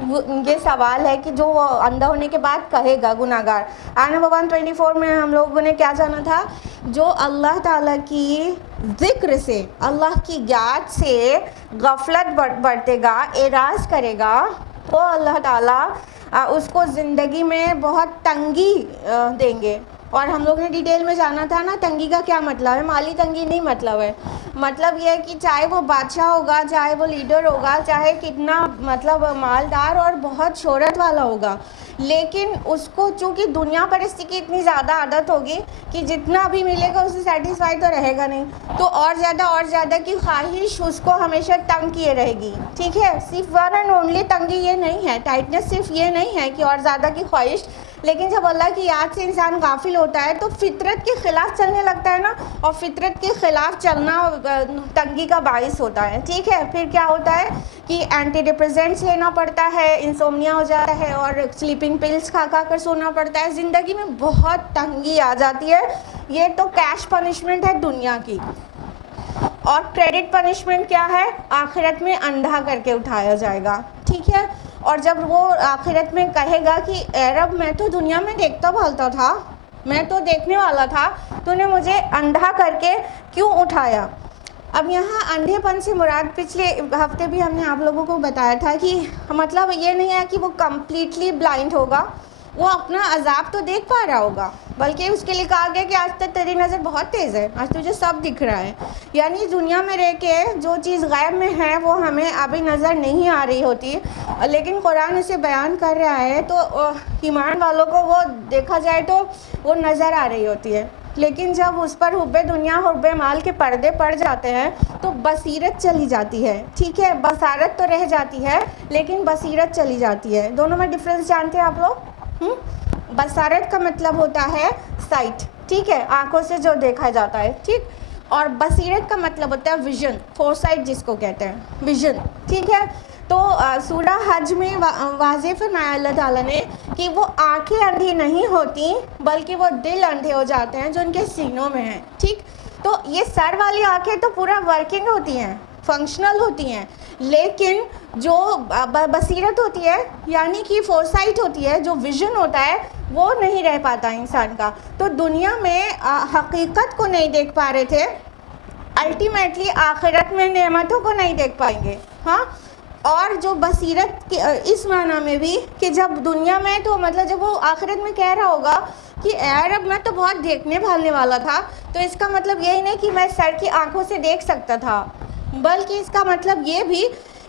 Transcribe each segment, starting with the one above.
یہ سوال ہے کہ جو وہ اندھا ہونے کے بعد کہے گا گناہگار. آیت نمبر 124 میں ہم لوگوں نے کیا جانا تھا؟ جو اللہ تعالیٰ کی ذکر سے، اللہ کی یاد سے غفلت برتے گا، اعراض کرے گا، تو اللہ تعالیٰ اس کو زندگی میں بہت تنگی دیں گے. اور ہم لوگ نے ڈیٹیل میں جانا تھا نا تنگی کا کیا مطلب ہے. مالی تنگی نہیں مطلب ہے. مطلب یہ ہے کہ چاہے وہ بادشاہ ہوگا، چاہے وہ لیڈر ہوگا، چاہے کتنا مطلب مالدار اور بہت شہرت والا ہوگا، لیکن اس کو چونکہ دنیا پرستی کی اتنی زیادہ عادت ہوگی کہ جتنا بھی ملے گا اسے سیٹسفائی تو رہے گا نہیں، تو اور زیادہ کی خواہش اس کو ہمیشہ تنگ کیے رہے گی. ٹھیک ہے، صرف ون اینڈ اونلی تنگی یہ نہیں ہے، ٹائٹنس صرف یہ نہیں ہے کہ اور زیادہ کی خواہش. لیکن جب اللہ کی یاد سے انسان غافل ہوتا ہے تو فطرت کے خلاف چلنے لگتا ہے نا، اور فطرت کے خلاف چلنا تنگی کا باعث ہوتا ہے. ٹھیک ہے، پھر کیا ہوتا ہے کہ اینٹی ڈپریسنٹس لینا پڑتا ہے، انسومنیا ہو جاتا ہے، اور سلیپنگ پلس کھا کر سونا پڑتا ہے. زندگی میں بہت تنگی آ جاتی ہے. یہ تو کیش پنشمنٹ ہے دنیا کی. اور کریڈٹ پنشمنٹ کیا ہے؟ آخرت میں اندھا کر کے اٹھایا جائے گا. ٹھیک ہے، اور جب وہ آخرت میں کہے گا کہ اے رب میں تو دنیا میں دیکھتا بھالتا تھا، میں تو دیکھنے والا تھا، تو نے مجھے اندھا کر کے کیوں اٹھایا؟ اب یہاں اندھے پن سے مراد پچھلے ہفتے بھی ہم نے آپ لوگوں کو بتایا تھا کہ مطلب یہ نہیں ہے کہ وہ کمپلیٹلی بلائنڈ ہوگا، وہ اپنا عذاب تو دیکھ پا رہا ہوگا، بلکہ اس کے لیے کہا گیا کہ آج تک تیری نظر بہت تیز ہے، آج تجھے سب دکھ رہا ہے. یعنی دنیا میں رہ کے جو چیز غیب میں ہے وہ ہمیں ابھی نظر نہیں آ رہی ہوتی، لیکن قرآن اسے بیان کر رہا ہے تو ایمان والوں کو وہ دیکھا جائے تو وہ نظر آ رہی ہوتی ہے. لیکن جب اس پر حب دنیا حب مال کے پردے پڑ جاتے ہیں تو بصیرت چلی جاتی ہے. ٹھیک ہے، بصارت تو رہ جاتی ہے لیکن بصیرت چلی جاتی ہے. دونوں میں ڈفرینس جانتے ہیں آپ لوگ؟ بصارت کا مطلب ہوتا ہے سائٹ، ٹھیک ہے، آنکھوں سے جو دیکھا جاتا ہے. ٹھیک، اور بصیرت کا مطلب ہوتا ہے ویژن، فور سائٹ جس کو کہتے ہیں، ویژن. ٹھیک ہے، تو سورہ حج میں واضح فرمایا اللہ تعالیٰ نے کہ وہ آنکھیں اندھی نہیں ہوتی بلکہ وہ دل اندھے ہو جاتے ہیں جو ان کے سینوں میں ہیں. ٹھیک، تو یہ سر والی آنکھیں تو پورا ورکنگ ہوتی ہیں، فنکشنل ہوتی ہیں، لیکن جو بصیرت ہوتی ہے یعنی کہ فور سائٹ ہوتی ہے، جو ویژن ہوتا ہے، وہ نہیں رہ پاتا انسان کا. تو دنیا میں حقیقت کو نہیں دیکھ پا رہے تھے، الٹیمیٹلی آخرت میں نعمتوں کو نہیں دیکھ پائیں گے. ہاں، اور جو بصیرت اس معنی میں بھی کہ جب دنیا میں تو مطلب جب وہ آخرت میں کہہ رہا ہوگا کہ اے رب میں تو بہت دیکھنے بھالنے والا تھا، تو اس کا مطلب یہی نہیں کہ میں سر کی آنکھوں سے دیکھ سکتا تھا، بلکہ اس کا مطلب یہ بھی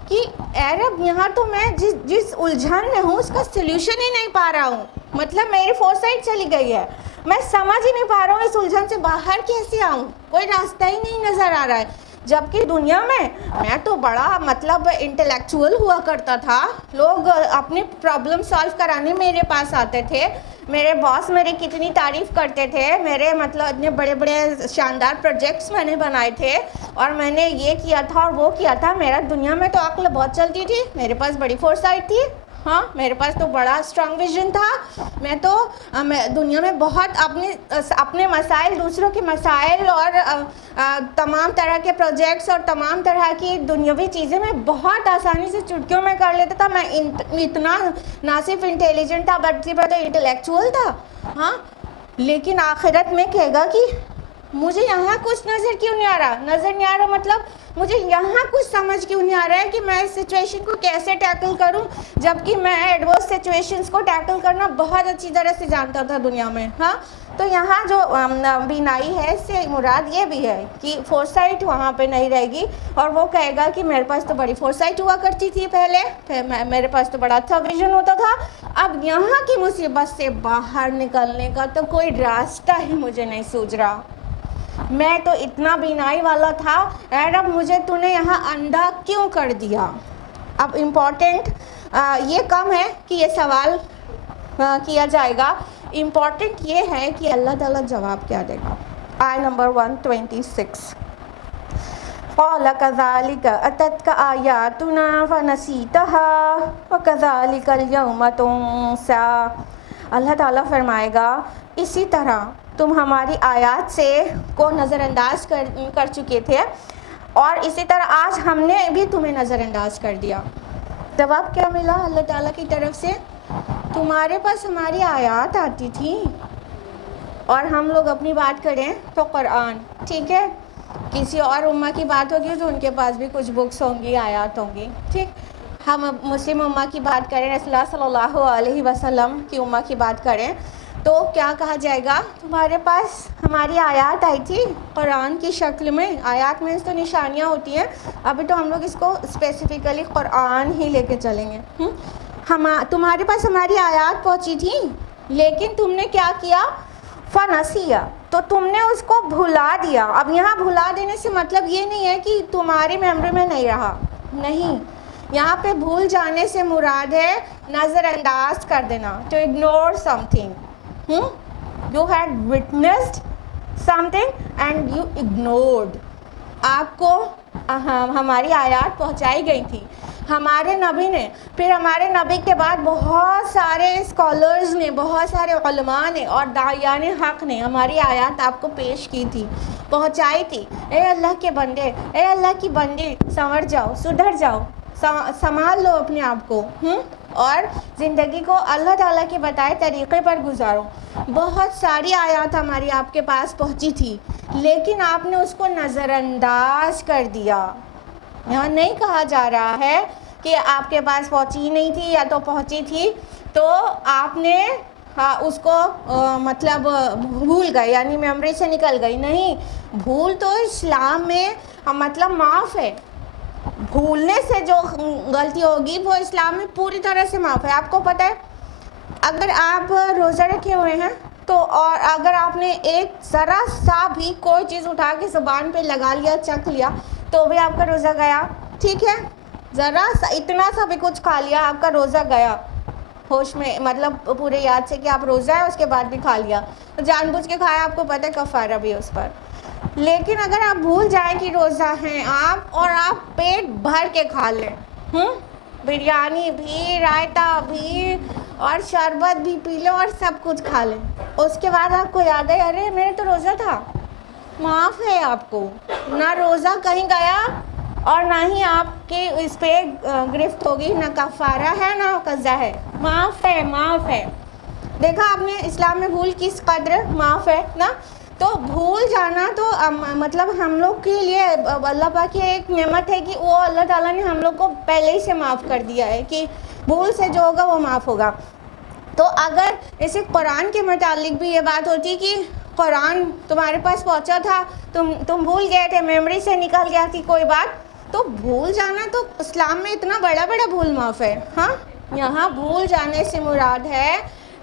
کہ اے رب یہاں تو میں جس الجھن میں ہوں اس کا سلیوشن ہی نہیں پا رہا ہوں. مطلب میری فور سائٹ چلی گئی ہے، میں سمجھ ہی نہیں پا رہا ہوں اس الجھن سے باہر کیسے آؤں، کوئی راستہ ہی نہیں نظر آ رہا ہے. جبکہ دنیا میں تو بڑا مطلب انٹلیکچوئل ہوا کرتا تھا، لوگ اپنی پرابلم سالو کرانے میرے پاس آتے تھے، میرے باس میری کتنی تعریف کرتے تھے، میرے مطلب اتنے بڑے بڑے شاندار پروجیکٹس میں نے بنائے تھے اور میں نے یہ کیا تھا اور وہ کیا تھا. میرا دنیا میں تو عقل بہت چلتی تھی، میرے پاس بڑی فور سائٹ تھی. ہاں، میرے پاس تو بڑا اسٹرانگ ویژن تھا. میں تو دنیا میں بہت اپنے مسائل، دوسروں کے مسائل اور تمام طرح کے پروجیکٹس اور تمام طرح کی دنیاوی چیزیں میں بہت آسانی سے چٹکیوں میں کر لیتا تھا. میں اتنا نہ صرف انٹیلیجنٹ تھا بلکہ بڑا انٹلیکچوئل تھا. ہاں، لیکن آخرت میں کہے گا کہ مجھے یہاں کچھ نظر کیوں نہیں آ رہا. نظر نہیں آ رہا مطلب مجھے یہاں کچھ سمجھ کیوں نہیں آ رہا ہے کہ میں اس سچویشن کو کیسے ٹیکل کروں، جبکہ میں ایڈورس سچویشنز کو ٹیکل کرنا بہت اچھی طرح سے جانتا تھا دنیا میں. ہاں، تو یہاں جو بینائی ہے اس سے مراد یہ بھی ہے کہ فور سائٹ وہاں پہ نہیں رہے گی، اور وہ کہے گا کہ میرے پاس تو بڑی فور سائٹ ہوا کرتی تھی پہلے، میرے پاس تو بڑا اچھا ویژن ہوتا تھا، اب یہاں کی مصیبت سے باہر نکلنے کا تو کوئی راستہ ہی مجھے نہیں سوجھ رہا. میں تو اتنا بینائی والا تھا، اے رب مجھے تو نے یہاں اندھا کیوں کر دیا. اب امپورٹنٹ یہ کم ہے کہ یہ سوال کیا جائے گا، امپورٹنٹ یہ ہے کہ اللہ تعالیٰ جواب کیا دے گا. آیت نمبر 126، قال كذلك أتتك آياتنا فنسيتها وكذلك اليوم تنسى. اللہ تعالیٰ فرمائے گا اسی طرح تم ہماری آیات سے کو نظر انداز کر چکے تھے اور اسی طرح آج ہم نے بھی تمہیں نظر انداز کر دیا. جواب کیا ملا اللہ تعالیٰ کی طرف سے؟ تمہارے پاس ہماری آیات آتی تھی اور ہم لوگ اپنی بات کریں تو قرآن، ٹھیک ہے، کسی اور امہ کی بات ہوگی تو ان کے پاس بھی کچھ بکس ہوں گی، آیات ہوں گی، ٹھیک، ہم مسلم امہ کی بات کریں، رسول اللہ صلی اللہ علیہ وسلم کی امہ کی بات کریں تو کیا کہا جائے گا؟ تمہارے پاس ہماری آیات آئی تھی قرآن کی شکل میں. آیات میں تو نشانیاں ہوتی ہیں، ابھی تو ہم لوگ اس کو اسپیسیفکلی قرآن ہی لے کے چلیں گے. تمہارے پاس ہماری آیات پہنچی تھی لیکن تم نے کیا کیا؟ فنسیا، تو تم نے اس کو بھلا دیا. اب یہاں بھلا دینے سے مطلب یہ نہیں ہے کہ تمہاری میموری میں نہیں رہا، نہیں، یہاں پہ بھول جانے سے مراد ہے نظر انداز کر دینا، to ignore something. You had witnessed something and you ignored. آپ کو ہماری آیات پہنچائی گئی تھی ہمارے نبی نے، پھر ہمارے نبی کے بعد بہت سارے اسکالرز نے، بہت سارے علماء نے اور داعیان حق نے ہماری آیات آپ کو پیش کی تھی، پہنچائی تھی. اے اللہ کے بندے، اے اللہ کی بندی، سنور جاؤ، سدھر جاؤ، سنبھال لو اپنے آپ کو، اور زندگی کو اللہ تعالیٰ کے بتائے طریقے پر گزارو. بہت ساری آیات ہماری آپ کے پاس پہنچی تھی لیکن آپ نے اس کو نظر انداز کر دیا. یہاں نہیں کہا جا رہا ہے کہ آپ کے پاس پہنچی نہیں تھی یا تو پہنچی تھی تو آپ نے اس کو مطلب بھول گئے، یعنی میموری سے نکل گئی. نہیں، بھول تو اسلام میں مطلب معاف ہے. بھولنے سے جو غلطی ہوگی وہ اسلام میں پوری طرح سے معاف ہے. آپ کو پتہ ہے اگر آپ روزہ رکھے ہوئے ہیں تو، اور اگر آپ نے ایک ذرا سا بھی کوئی چیز اٹھا کے زبان پہ لگا لیا، چکھ لیا، تو بھی آپ کا روزہ گیا، ٹھیک ہے. ذرا سا، اتنا سا بھی کچھ کھا لیا، آپ کا روزہ گیا. ہوش میں مطلب پورے یاد سے کہ آپ روزہ ہے، اس کے بعد بھی کھا لیا، جان بوجھ کے کھایا، آپ کو پتہ ہے کفارہ بھی اس پر. لیکن اگر آپ بھول جائیں کہ روزہ ہیں آپ اور آپ پیٹ بھر کے کھا لیں، بریانی بھی، رائتا بھی اور شربت بھی پی لو اور سب کچھ کھا لیں، اس کے بعد آپ کو یاد ہے ارے میرے تو روزہ تھا، معاف ہے آپ کو. نہ روزہ کہیں گیا اور نہ ہی آپ کے اس پہ گرفت ہوگی، نہ کفارہ ہے نہ قضا ہے، معاف ہے، معاف ہے. دیکھا آپ نے اسلام میں بھول کس قدر معاف ہے نا. تو بھول جانا تو مطلب ہم لوگ کے لیے اللہ پاک کی ایک نعمت ہے کہ وہ اللہ تعالیٰ نے ہم لوگ کو پہلے ہی سے معاف کر دیا ہے کہ بھول سے جو ہوگا وہ معاف ہوگا. تو اگر اسے قرآن کے متعلق بھی یہ بات ہوتی کہ قرآن تمہارے پاس پہنچا تھا، تم بھول گئے تھے، میموری سے نکل گیا تھی کوئی بات، تو بھول جانا تو اسلام میں اتنا بڑا بڑا بھول معاف ہے. ہاں، یہاں بھول جانے سے مراد ہے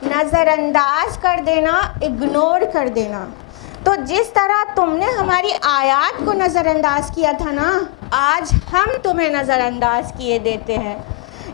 نظر انداز کر دینا، اگنور کر دینا. تو جس طرح تم نے ہماری آیات کو نظر انداز کیا تھا نا، آج ہم تمہیں نظر انداز کیے دیتے ہیں.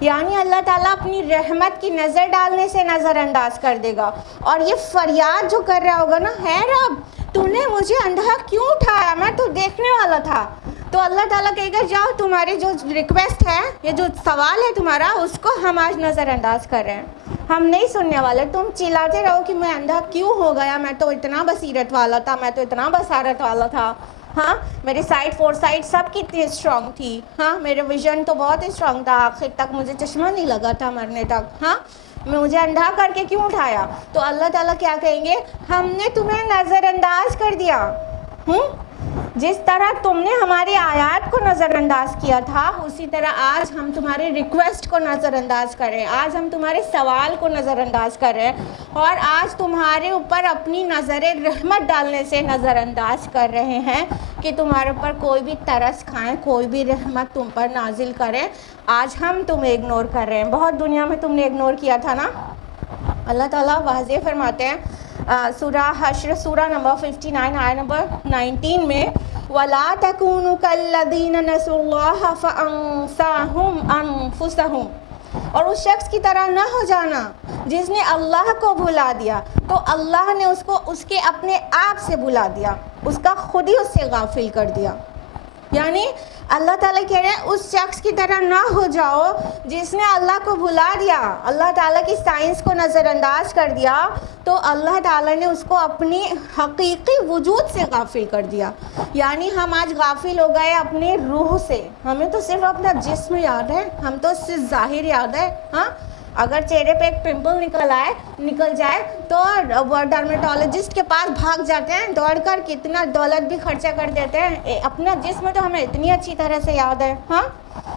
یعنی اللہ تعالیٰ اپنی رحمت کی نظر ڈالنے سے نظر انداز کر دے گا. اور یہ فریاد جو کر رہا ہوگا نا، ہے رب تو نے مجھے اندھا کیوں اٹھایا، میں تو دیکھنے والا تھا، تو اللہ تعالیٰ کہے گا جاؤ تمہاری جو ریکویسٹ ہے، یہ جو سوال ہے تمہارا، اس کو ہم آج نظر انداز کر رہے ہیں، ہم نہیں سننے والے. تم چلاتے رہو کہ میں اندھا کیوں ہو گیا، میں تو اتنا بصیرت والا تھا، میں تو اتنا بصارت والا تھا، ہاں میری سائٹ فور سائٹ سب کتنی اسٹرانگ تھی، ہاں میرے ویژن تو بہت اسٹرانگ تھا، آخر تک مجھے چشمہ نہیں لگا تھا مرنے تک، ہاں مجھے اندھا کر کے کیوں اٹھایا. تو اللہ تعالیٰ کیا کہیں گے؟ ہم نے تمہیں نظر انداز کر دیا. جس طرح تم نے ہماری آیات کو نظر انداز کیا تھا، اسی طرح آج ہم تمہارے ریکویسٹ کو نظر انداز کر رہے ہیں، آج ہم تمہارے سوال کو نظر انداز کر رہے ہیں، اور آج تمہارے اوپر اپنی نظر رحمت ڈالنے سے نظر انداز کر رہے ہیں کہ تمہارے اوپر کوئی بھی ترس کھائیں، کوئی بھی رحمت تم پر نازل کریں. آج ہم تمہیں اگنور کر رہے ہیں. بہت دنیا میں تم نے اگنور کیا تھا نا. اللہ تعالیٰ واضح فرماتے ہیں سورہ حشر، سورہ نمبر 59 آیت نمبر 19 میں، وَلَا تَكُونُوا كَالَّذِينَ نَسُوا اللَّهَ فَأَنسَاهُمْ أَنفُسَهُمْ. اور اس شخص کی طرح نہ ہو جانا جس نے اللہ کو بھلا دیا تو اللہ نے اس کو اس کے اپنے آپ سے بھلا دیا، اس کا خود ہی اس سے غافل کر دیا. یعنی اللہ تعالیٰ کہہ رہے ہیں اس شخص کی طرح نہ ہو جاؤ جس نے اللہ کو بھلا دیا، اللہ تعالیٰ کی سائنس کو نظر انداز کر دیا، تو اللہ تعالیٰ نے اس کو اپنی حقیقی وجود سے غافل کر دیا۔ یعنی ہم آج غافل ہو گئے اپنے روح سے، ہمیں تو صرف اپنا جسم یاد ہے، ہم تو صرف ظاہر یاد ہے۔ ہاں، اگر چہرے پہ ایک پمپل نکل جائے تو ڈرمیٹولوجسٹ کے پاس بھاگ جاتے ہیں دوڑ کر، کتنا دولت بھی خرچہ کر دیتے ہیں، اپنا جسم تو ہمیں اتنی اچھی طرح سے یاد ہے۔ ہاں،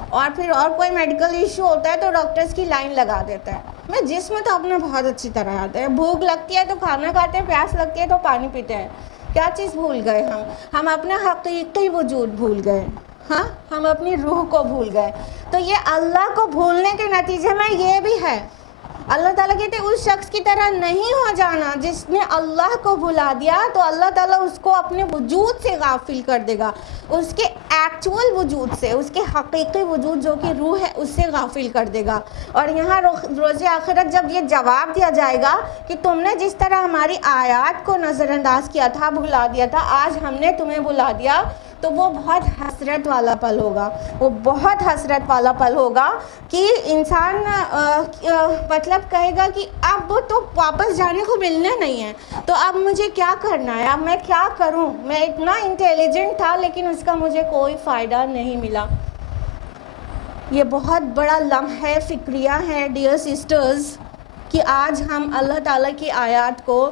اور پھر اور کوئی میڈیکل ایشو ہوتا ہے تو ڈاکٹرز کی لائن لگا دیتا ہے۔ ہمیں جسم تو اپنا بہت اچھی طرح یاد ہے، بھوک لگتی ہے تو کھانا کھاتے ہیں، پیاس لگتی ہے تو پانی پیتے ہیں۔ کیا چیز بھول گئے ہم اپنا حقیقی وجود بھول گئے۔ ہاں، ہم اپنی روح کو بھول گئے۔ تو یہ اللہ کو بھولنے کے نتیجے میں یہ بھی ہے، اللہ تعالیٰ کہتے ہیں اس شخص کی طرح نہیں ہو جانا جس نے اللہ کو بھلا دیا، تو اللہ تعالیٰ اس کو اپنے وجود سے غافل کر دے گا، اس کے ایکچول وجود سے، اس کے حقیقی وجود جو کہ روح ہے اس سے غافل کر دے گا۔ اور یہاں روز آخرت جب یہ جواب دیا جائے گا کہ تم نے جس طرح ہماری آیات کو نظر انداز کیا تھا، بھلا دیا تھا، آج ہم نے تمہیں بھلا دیا، تو وہ بہت حسرت والا پل ہوگا، وہ بہت حسرت والا پل ہوگا کہ انسان مطلب کہے گا کہ اب تو واپس جانے کو ملنے نہیں ہے، تو اب مجھے کیا کرنا ہے، اب میں کیا کروں، میں اتنا انٹیلیجنٹ تھا لیکن اس کا مجھے کوئی فائدہ نہیں ملا۔ یہ بہت بڑا لمحہ فکریہ ہے ڈیئر سسٹرز کہ آج ہم اللہ تعالیٰ کی آیات کو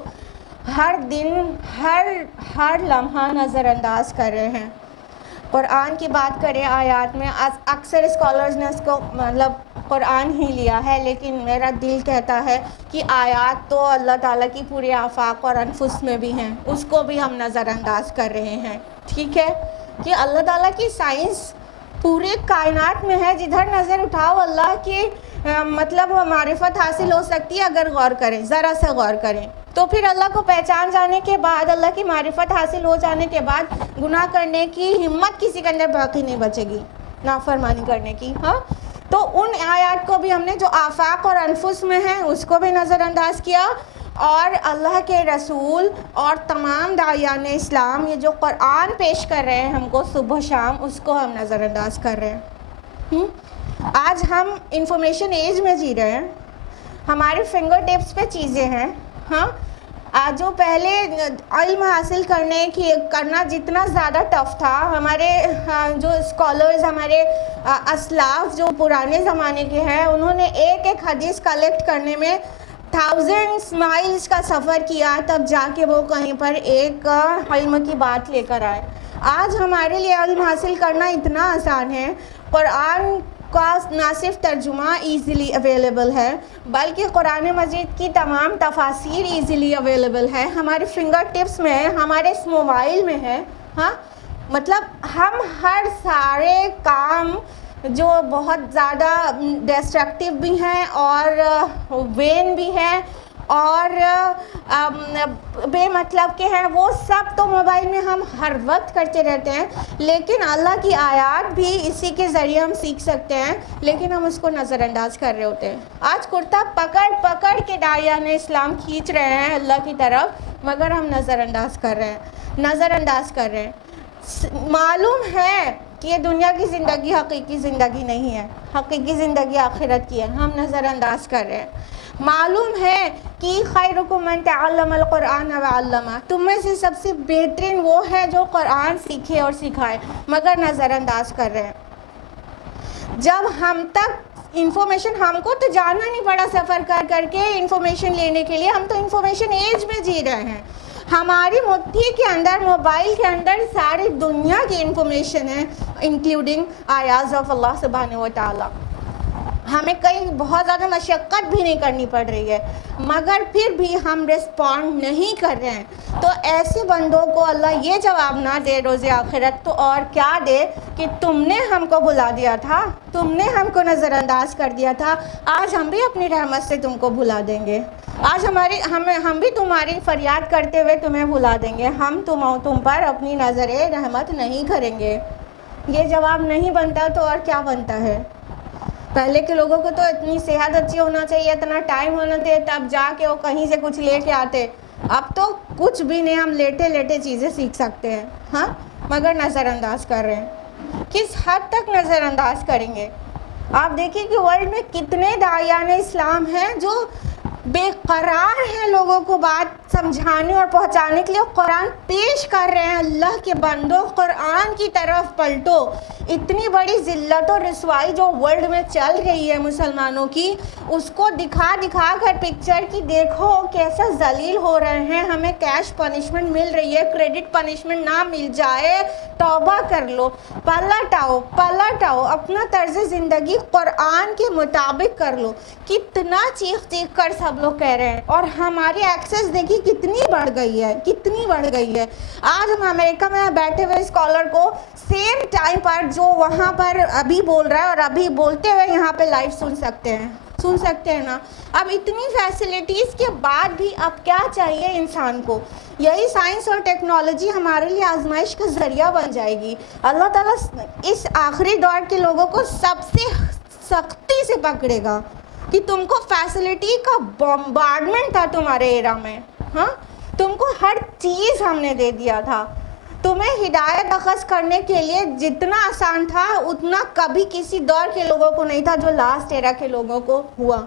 ہر دن ہر لمحہ نظر انداز کر رہے ہیں۔ قرآن کی بات کریں آیات میں، اکثر اسکالرز نے اس کو مطلب قرآن ہی لیا ہے، لیکن میرا دل کہتا ہے کہ آیات تو اللہ تعالیٰ کی پورے آفاق اور انفس میں بھی ہیں، اس کو بھی ہم نظر انداز کر رہے ہیں۔ ٹھیک ہے کہ اللہ تعالیٰ کی سائنس پورے کائنات میں ہے، جدھر نظر اٹھاؤ اللہ کی مطلب معرفت حاصل ہو سکتی ہے اگر غور کریں، ذرا سا غور کریں۔ تو پھر اللہ کو پہچان جانے کے بعد، اللہ کی معرفت حاصل ہو جانے کے بعد گناہ کرنے کی ہمت کسی کے اندر باقی نہیں بچے گی، نافرمانی کرنے کی۔ ہاں، تو ان آیات کو بھی ہم نے جو آفاق اور انفس میں ہیں اس کو بھی نظر انداز کیا، اور اللہ کے رسول اور تمام داعیان اسلام یہ جو قرآن پیش کر رہے ہیں ہم کو صبح شام، اس کو ہم نظر انداز کر رہے ہیں۔ آج ہم انفارمیشن ایج میں جی رہے ہیں، ہمارے فنگر ٹپس پہ چیزیں ہیں۔ ہاں، آج جو پہلے علم حاصل کرنا جتنا زیادہ ٹف تھا، ہمارے جو اسکالرز، ہمارے اسلاف جو پرانے زمانے کے ہیں، انہوں نے ایک ایک حدیث کلیکٹ کرنے میں تھاؤزنڈس مائلز کا سفر کیا، تب جا کے وہ کہیں پر ایک علم کی بات لے کر آئے۔ آج ہمارے لیے علم حاصل کرنا اتنا آسان ہے، قرآن کا نہ صرف ترجمہ ایزیلی اویلیبل ہے بلکہ قرآن مجید کی تمام تفاسیر ایزیلی اویلیبل ہے، ہمارے فنگر ٹپس میں ہے، ہمارے اس موبائل میں ہے۔ ہاں، مطلب ہم ہر سارے کام جو بہت زیادہ ڈسٹرکٹیو بھی ہیں اور وین بھی ہیں اور بے مطلب کے ہیں، وہ سب تو موبائل میں ہم ہر وقت کرتے رہتے ہیں، لیکن اللہ کی آیات بھی اسی کے ذریعے ہم سیکھ سکتے ہیں، لیکن ہم اس کو نظر انداز کر رہے ہوتے ہیں۔ آج کرتا پکڑ کے داعیان اسلام کھینچ رہے ہیں اللہ کی طرف، مگر ہم نظر انداز کر رہے ہیں۔ معلوم ہے کہ یہ دنیا کی زندگی حقیقی زندگی نہیں ہے، حقیقی زندگی آخرت کی ہے، ہم نظر انداز کر رہے ہیں۔ معلوم ہے کہ خیرکم من تعلم القرآن وعلمہ، تم میں سے سب سے بہترین وہ ہے جو قرآن سیکھے اور سکھائے، مگر نظر انداز کر رہے ہیں۔ جب ہم تک انفارمیشن، ہم کو تو جانا نہیں پڑا سفر کر کے انفارمیشن لینے کے لیے، ہم تو انفارمیشن ایج میں جی رہے ہیں۔ ہماری مٹھی کے اندر، موبائل کے اندر ساری دنیا کی انفارمیشن ہے، انکلوڈنگ آیات آف اللہ سبحانہ و تعالی۔ ہمیں کہیں بہت زیادہ مشقت بھی نہیں کرنی پڑ رہی ہے، مگر پھر بھی ہم رسپونڈ نہیں کر رہے ہیں۔ تو ایسے بندوں کو اللہ یہ جواب نہ دے روز آخرت تو اور کیا دے کہ تم نے ہم کو بھلا دیا تھا، تم نے ہم کو نظر انداز کر دیا تھا، آج ہم بھی اپنی رحمت سے تم کو بھلا دیں گے، آج ہم بھی تمہاری فریاد کرتے ہوئے تمہیں بھلا دیں گے، ہم تم پر اپنی نظر رحمت نہیں کریں گے۔ یہ جواب نہیں بنتا تو اور کیا بنتا ہے؟ پہلے کے لوگوں کو تو اتنی صحت اچھی ہونا چاہیے، اتنا ٹائم ہونا چاہیے، تب جا کے وہ کہیں سے کچھ لے کے آتے۔ اب تو کچھ بھی نہیں، ہم لیٹے چیزیں سیکھ سکتے ہیں، ہاں، مگر نظر انداز کر رہے ہیں۔ کس حد تک نظر انداز کریں گے؟ آپ دیکھیں کہ ورلڈ میں کتنے داعیان اسلام ہیں جو بے قرار ہیں لوگوں کو بات سمجھانے اور پہنچانے کے لیے قرآن پیش کر رہے ہیں. اللہ کے بندوں قرآن کی طرف پلٹو. اتنی بڑی ذلت و رسوائی جو ورلڈ میں چل رہی ہے مسلمانوں کی، اس کو دکھا کر پکچر کی دیکھو کیسا ذلیل ہو رہے ہیں. ہمیں کیش پنشمنٹ مل رہی ہے، کریڈٹ پنشمنٹ نہ مل جائے. توبہ کر لو، پلٹ آؤ، اپنا طرز زندگی قرآن کے مطابق کر لو. کتنا چیخ کر سب لوگ کہہ رہے ہیں، اور ہماری ایکسس دیکھیے کتنی بڑھ گئی ہے. آج ہم امریکہ میں بیٹھے ہوئے اسکالر کو سیم ٹائم پر جو وہاں پر ابھی بول رہا ہے اور ابھی بولتے ہوئے یہاں پہ لائیو سن سکتے ہیں نا. اب اتنی فیسلٹیز کے بعد بھی اب کیا چاہیے انسان کو؟ یہی سائنس اور ٹیکنالوجی ہمارے لیے آزمائش کا ذریعہ بن جائے گی. اللہ تعالیٰ اس آخری دور کے لوگوں کو سب سے سختی سے پکڑے گا کہ تم کو فیسلٹی کا بمبارڈمنٹ تھا تمہارے ایرا میں. ہاں، تم کو ہر چیز ہم نے دے دیا تھا. تمہیں ہدایت اخذ کرنے کے لیے جتنا آسان تھا اتنا کبھی کسی دور کے لوگوں کو نہیں تھا جو لاسٹ ایرا کے لوگوں کو ہوا.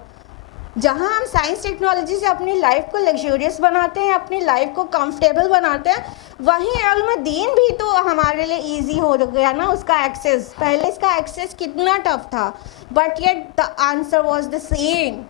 جہاں ہم سائنس ٹیکنالوجی سے اپنی لائف کو لگژریس بناتے ہیں، اپنی لائف کو کمفرٹیبل بناتے ہیں، وہیں علم دین بھی تو ہمارے لیے ایزی ہو گیا نا. اس کا ایکسیس، پہلے اس کا ایکسیس کتنا ٹف تھا، but yet the answer was the same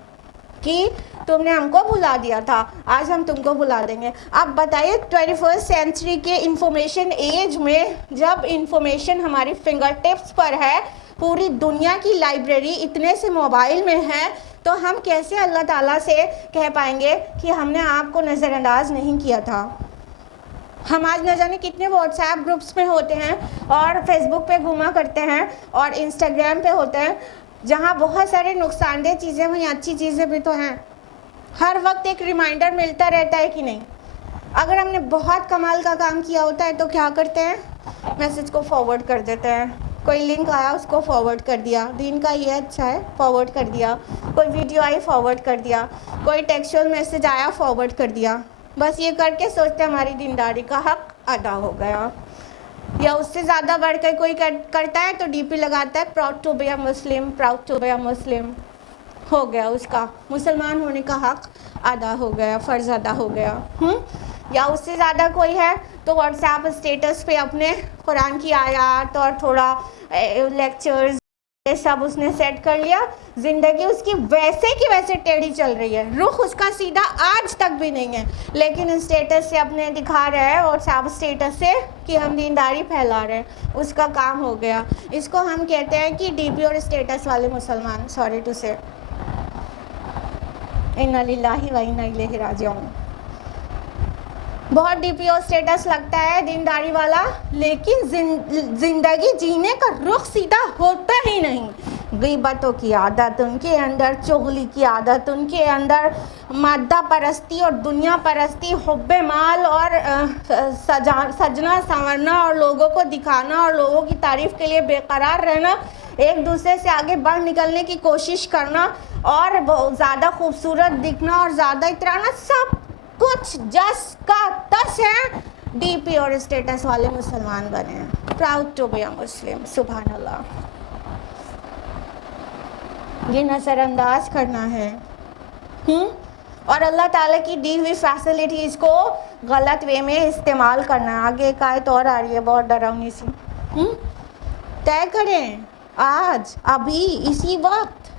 کہ تم نے ہم کو بھلا دیا تھا، آج ہم تم کو بھلا دیں گے. اب بتائیے 21 سینچری کے انفارمیشن ایج میں جب انفارمیشن ہماری فنگر ٹپس پر ہے، پوری دنیا کی لائبریری اتنے سے موبائل میں ہے، تو ہم کیسے اللہ تعالیٰ سے کہہ پائیں گے کہ ہم نے آپ کو نظر انداز نہیں کیا تھا؟ ہم آج نہ جانے کتنے واٹس ایپ گروپس میں ہوتے ہیں اور فیس بک پہ گھوما کرتے ہیں اور انسٹاگرام پہ ہوتے ہیں، جہاں بہت سارے نقصان دہ چیزیں، وہیں اچھی چیزیں بھی تو ہیں. ہر وقت ایک ریمائنڈر ملتا رہتا ہے کہ نہیں؟ اگر ہم نے بہت کمال کا کام کیا ہوتا ہے تو کیا کرتے ہیں؟ میسج کو فارورڈ کر دیتے ہیں. کوئی لنک آیا اس کو فارورڈ کر دیا، دین کا یہ اچھا ہے، فارورڈ کر دیا. کوئی ویڈیو آئی فارورڈ کر دیا، کوئی ٹیکسچوئل میسج آیا فارورڈ کر دیا. بس یہ کر کے سوچتے ہماری دینداری کا حق ادا ہو گیا. یا اس سے زیادہ بڑھ کر کوئی کرتا ہے تو ڈی پی لگاتا ہے proud to be a Muslim, proud to be a Muslim. ہو گیا اس کا مسلمان ہونے کا حق ادا ہو گیا، فرض ادا ہو گیا. یا اس سے زیادہ کوئی ہے تو واٹس ایپ اسٹیٹس پہ اپنے قرآن کی آیات اور تھوڑا لیکچرز یہ سب اس نے سیٹ کر لیا. زندگی اس کی ویسے کی ویسے ٹیڑھی چل رہی ہے، رخ اس کا سیدھا آج تک بھی نہیں ہے، لیکن اسٹیٹس سے اپنے دکھا رہا ہے، واٹس ایپ اسٹیٹس سے کہ ہم دینداری پھیلا رہے ہیں. اس کا کام ہو گیا. اس کو ہم کہتے ہیں کہ ڈی پی اور اسٹیٹس والے مسلمان. سوری ٹو سے، انا للہ و انا الیہ راجعون. بہت ڈی پی اور اسٹیٹس لگتا ہے دینداری والا، لیکن زندگی جینے کا رخ سیدھا ہوتا ہی نہیں. غیبتوں کی عادت ان کے اندر، چغلی کی عادت ان کے اندر، مادہ پرستی اور دنیا پرستی، حب مال اور سجنا سنورنا اور لوگوں کو دکھانا اور لوگوں کی تعریف کے لیے بے قرار رہنا، ایک دوسرے سے آگے بڑھ نکلنے کی کوشش کرنا اور زیادہ خوبصورت دکھنا اور زیادہ اترانا، سب کچھ جس کا تس ہے. ڈی پی اور اسٹیٹس والے مسلمان بنے ہیں. پراؤڈ ٹو بی اے مسلم. سبحان اللہ. یہ نظر انداز کرنا ہے اور اللہ تعالیٰ کی دی ہوئی فیسلٹیز کو غلط وے میں استعمال کرنا ہے. آگے ایک آیت اور آ رہی ہے بہت ڈراؤنی سی. طے کریں آج ابھی اسی وقت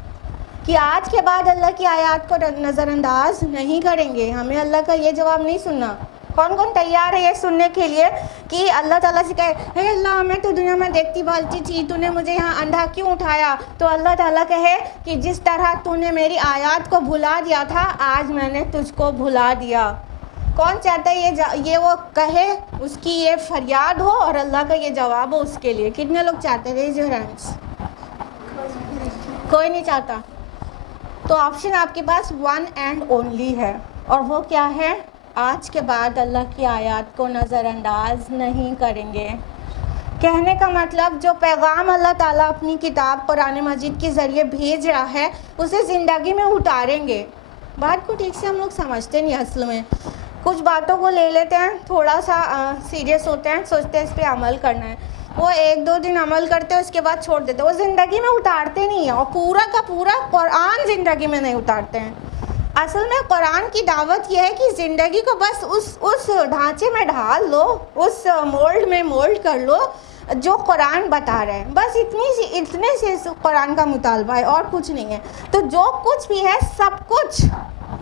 کہ آج کے بعد اللہ کی آیات کو نظر انداز نہیں کریں گے. ہمیں اللہ کا یہ جواب نہیں سننا. کون کون تیار ہے یہ سننے کے لیے کہ اللہ تعالیٰ سے کہے اے اللہ میں تو دنیا میں دیکھتی بھالتی تھی، تو نے مجھے یہاں اندھا کیوں اٹھایا؟ تو اللہ تعالیٰ کہے کہ جس طرح تو نے میری آیات کو بھلا دیا تھا، آج میں نے تجھ کو بھلا دیا. کون چاہتا ہے یہ وہ کہے، اس کی یہ فریاد ہو اور اللہ کا یہ جواب ہو اس کے لیے؟ کتنے لوگ چاہتے ہیں؟ Raise your hands. کوئی نہیں چاہتا. تو آپشن آپ کے پاس ون اینڈ اونلی ہے، اور وہ کیا ہے؟ آج کے بعد اللہ کی آیات کو نظر انداز نہیں کریں گے. کہنے کا مطلب جو پیغام اللہ تعالیٰ اپنی کتاب قرآن مجید کے ذریعے بھیج رہا ہے اسے زندگی میں اتاریں گے. بات کو ٹھیک سے ہم لوگ سمجھتے نہیں اصل میں. کچھ باتوں کو لے لیتے ہیں، تھوڑا سا سیریس ہوتے ہیں، سوچتے ہیں اس پہ عمل کرنا ہے. وہ 1-2 دن عمل کرتے ہیں، اس کے بعد چھوڑ دیتے ہیں، وہ زندگی میں اتارتے نہیں ہیں، اور پورا کا پورا قرآن زندگی میں نہیں اتارتے ہیں۔ اصل میں قرآن کی دعوت یہ ہے کہ زندگی کو بس اس ڈھانچے میں ڈھال لو، اس مولڈ میں مولڈ کر لو جو قرآن بتا رہے ہیں، بس اتنے سے قرآن کا مطالبہ ہے، اور کچھ نہیں ہے۔ تو جو کچھ بھی ہے سب کچھ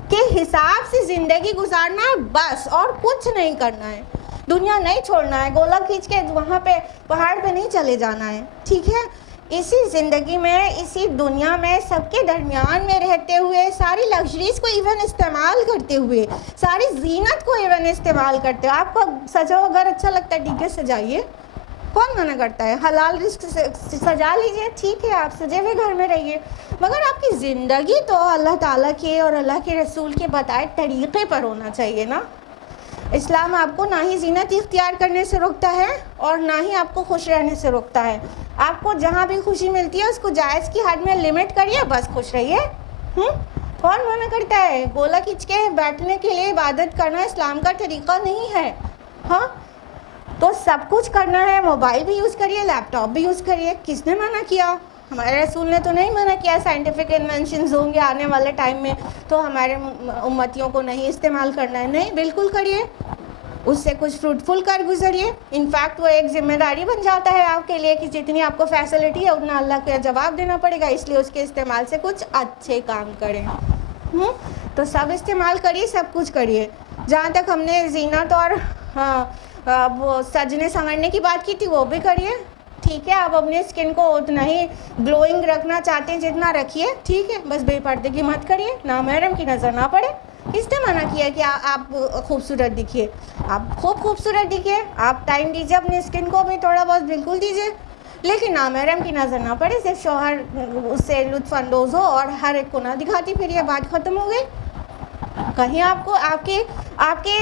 کے حساب سے زندگی گزارنا ہے بس، اور کچھ نہیں کرنا ہے، دنیا نہیں چھوڑنا ہے، گولا کھینچ کے وہاں پہ پہاڑ پہ نہیں چلے جانا ہے، ٹھیک ہے؟ اسی زندگی میں، اسی دنیا میں، سب کے درمیان میں رہتے ہوئے، ساری لگژریز کو ایون استعمال کرتے ہوئے، ساری زینت کو ایون استعمال کرتے ہوئے، آپ کو سجا ہوا گھر اچھا لگتا ہے، ٹھیک ہے سجائیے، کون منع کرتا ہے؟ حلال رزق سے سجا لیجئے، ٹھیک ہے آپ سجے ہوئے گھر میں رہیے، مگر آپ کی زندگی تو اللہ تعالیٰ کے اور اللہ کے رسول کے بتائے طریقے پر ہونا چاہیے نا۔ اسلام آپ کو نہ ہی زینت اختیار کرنے سے روکتا ہے اور نہ ہی آپ کو خوش رہنے سے روکتا ہے۔ آپ کو جہاں بھی خوشی ملتی ہے اس کو جائز کی حد میں لمٹ کریے، بس خوش رہیے۔ کون منع کرتا ہے؟ گولا کھینچ کے بیٹھنے کے لیے عبادت کرنا اسلام کا طریقہ نہیں ہے۔ ہاں تو سب کچھ کرنا ہے، موبائل بھی یوز کریے، لیپ ٹاپ بھی یوز کریے، کس نے منع کیا؟ ہمارے رسول نے تو نہیں منع کیا۔ سائنٹیفک انوینشنز ہوں گے آنے والے ٹائم میں تو ہمارے امتیوں کو نہیں استعمال کرنا ہے، نہیں، بالکل کریے، اس سے کچھ فروٹفل کر گزریے۔ انفیکٹ وہ ایک ذمہ داری بن جاتا ہے آپ کے لیے کہ جتنی آپ کو فیسلٹی ہے اتنا اللہ کا جواب دینا پڑے گا، اس لیے اس کے استعمال سے کچھ اچھے کام کریں۔ تو سب استعمال کریے، سب کچھ کریے۔ جہاں تک ہم نے زینت اور وہ سجنے سنورنے کی بات کی تھی وہ بھی کریے، ٹھیک ہے؟ آپ اپنی اسکن کو اتنا ہی گلوئنگ رکھنا چاہتے ہیں جتنا رکھیے، ٹھیک ہے؟ بس بے پردگی مت کریے، نامحرم کی نظر نہ پڑے۔ کس نے منع کیا کہ آپ خوبصورت دکھیے؟ آپ خوب خوبصورت دکھیے، آپ ٹائم دیجیے اپنی اسکن کو بھی تھوڑا بہت، بالکل دیجیے، لیکن نامحرم کی نظر نہ پڑے، صرف شوہر اس سے لطف اندوز ہو اور ہر ایک کو نہ دکھاتی پھر یہ بات ختم ہو گئی۔ کہیں آپ کو آپ کے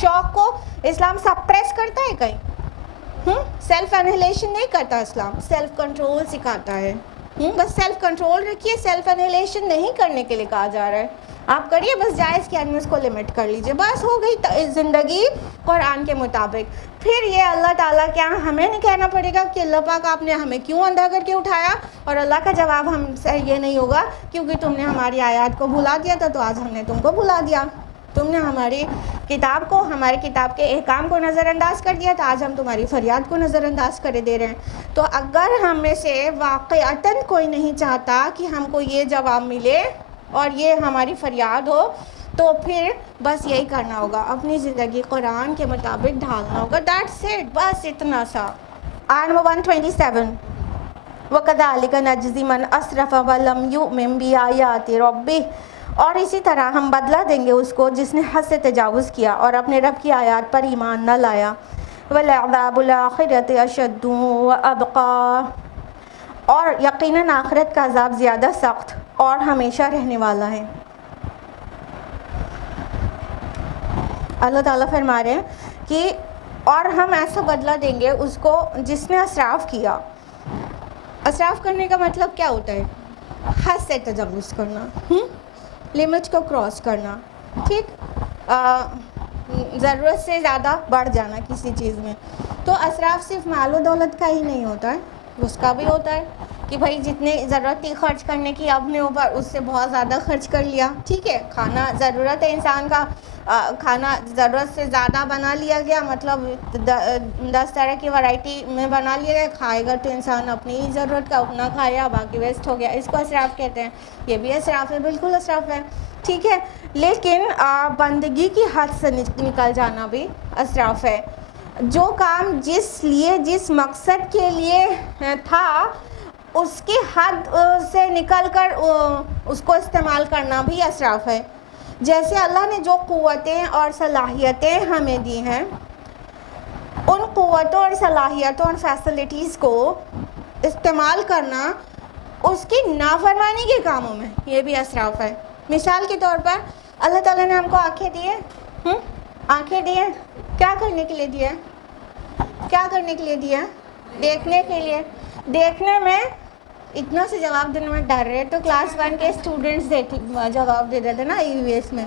شوق کو اسلام سپریس کرتا ہے کہیں؟ سیلف انہیلیشن نہیں کرتا اسلام، سیلف کنٹرول سکھاتا ہے۔ بس سیلف کنٹرول رکھیے، سیلف انہیلیشن نہیں کرنے کے لیے کہا جا رہا ہے۔ آپ کریے، بس جائز کے میں اس کو لمٹ کر لیجئے، بس ہو گئی زندگی قرآن کے مطابق۔ پھر یہ اللہ تعالیٰ کیا ہمیں نہیں کہنا پڑے گا کہ اللہ پاک آپ نے ہمیں کیوں اندھا کر کے اٹھایا، اور اللہ کا جواب ہم سے یہ نہیں ہوگا کیونکہ تم نے ہماری آیات کو بھلا دیا تھا تو آج ہم نے تم کو بھلا دیا، تم نے ہماری کتاب کو، ہماری کتاب کے احکام کو نظر انداز کر دیا تھا، آج ہم تمہاری فریاد کو نظر انداز کرے دے رہے ہیں۔ تو اگر ہم میں سے واقعتاً کوئی نہیں چاہتا کہ ہم کو یہ جواب ملے اور یہ ہماری فریاد ہو، تو پھر بس یہی کرنا ہوگا، اپنی زندگی قرآن کے مطابق ڈھالنا ہوگا، دیٹس اٹ، بس اتنا سا۔ آیت نمبر 127 وَكَذَلِكَ نَجْزِي مَنْ أَسْرَفَ وَلَمْ يُؤْمِنْ بِآيَاتِ رَبِّهِ، اور اسی طرح ہم بدلہ دیں گے اس کو جس نے حد سے تجاوز کیا اور اپنے رب کی آیات پر ایمان نہ لایا۔ وَلَعَذَابُ الْآخِرَةِ أَشَدُّ وَأَبْقَىٰ، اور یقیناً آخرت کا عذاب زیادہ سخت اور ہمیشہ رہنے والا ہے۔ اللہ تعالیٰ فرما رہے ہیں کہ اور ہم ایسا بدلہ دیں گے اس کو جس نے اسراف کیا۔ اسراف کرنے کا مطلب کیا ہوتا ہے؟ حد سے تجاوز کرنا، لمٹ کو کراس کرنا، ٹھیک، ضرورت سے زیادہ بڑھ جانا کسی چیز میں۔ تو اسراف صرف مال و دولت کا ہی نہیں ہوتا ہے، اس کا بھی ہوتا ہے کہ بھائی جتنے ضرورت تھی خرچ کرنے کی اپنے اوپر اس سے بہت زیادہ خرچ کر لیا، ٹھیک ہے؟ کھانا ضرورت ہے انسان کا، کھانا ضرورت سے زیادہ بنا لیا گیا، مطلب 10 طرح کی ورائٹی میں بنا لیا گیا، کھائے گا تو انسان اپنی ہی ضرورت کا اتنا کھایا، باقی ویسٹ ہو گیا، اس کو اسراف کہتے ہیں۔ یہ بھی اسراف ہے، بالکل اسراف ہے، ٹھیک ہے؟ لیکن بندگی کی حد سے نکل جانا بھی اسراف ہے۔ جو کام جس مقصد کے لیے تھا اس کی حد سے نکل کر اس کو استعمال کرنا بھی اسراف ہے۔ جیسے اللہ نے جو قوتیں اور صلاحیتیں ہمیں دی ہیں، ان قوتوں اور صلاحیتوں اور فیسلٹیز کو استعمال کرنا اس کی نافرمانی کے کاموں میں، یہ بھی اسراف ہے۔ مثال کے طور پر اللہ تعالیٰ نے ہم کو آنکھیں دی ہیں، آنکھیں دی ہیں، کیا کرنے کے لیے دی ہے؟ کیا کرنے کے لیے دی ہے؟ دیکھنے کے لیے۔ دیکھنے میں اتنا سے جواب دینے میں ڈر رہے تو کلاس 1 کے اسٹوڈنٹس جواب دے دیتے نا EVS میں،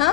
ہاں؟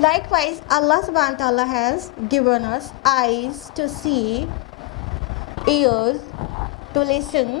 likewise Allah subhanahu wa ta'ala has given us eyes to see, ears to listen।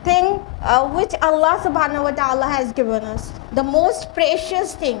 thing which Allah subhanahu wa ta'ala has given us, the most precious thing।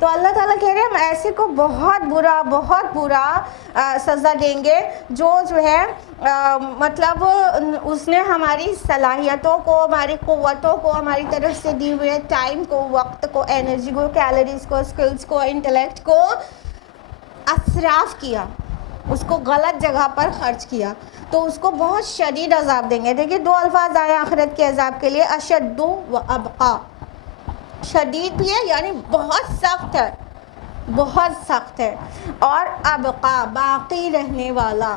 تو اللہ تعالیٰ کہہ رہے ہیں ہم ایسے کو بہت برا سزا دیں گے جو ہے مطلب اس نے ہماری صلاحیتوں کو، ہماری قوتوں کو، ہماری طرف سے دی ہوئے ٹائم کو، وقت کو، انرجی کو، کیلریز کو، اسکلز کو، انٹلیکٹ کو اسراف کیا، اس کو غلط جگہ پر خرچ کیا، تو اس کو بہت شدید عذاب دیں گے۔ دیکھیے 2 الفاظ آئے آخرت کے عذاب کے لیے، اشد و ابقا۔ شدید بھی ہے یعنی بہت سخت ہے، بہت سخت ہے، اور ابقا باقی رہنے والا۔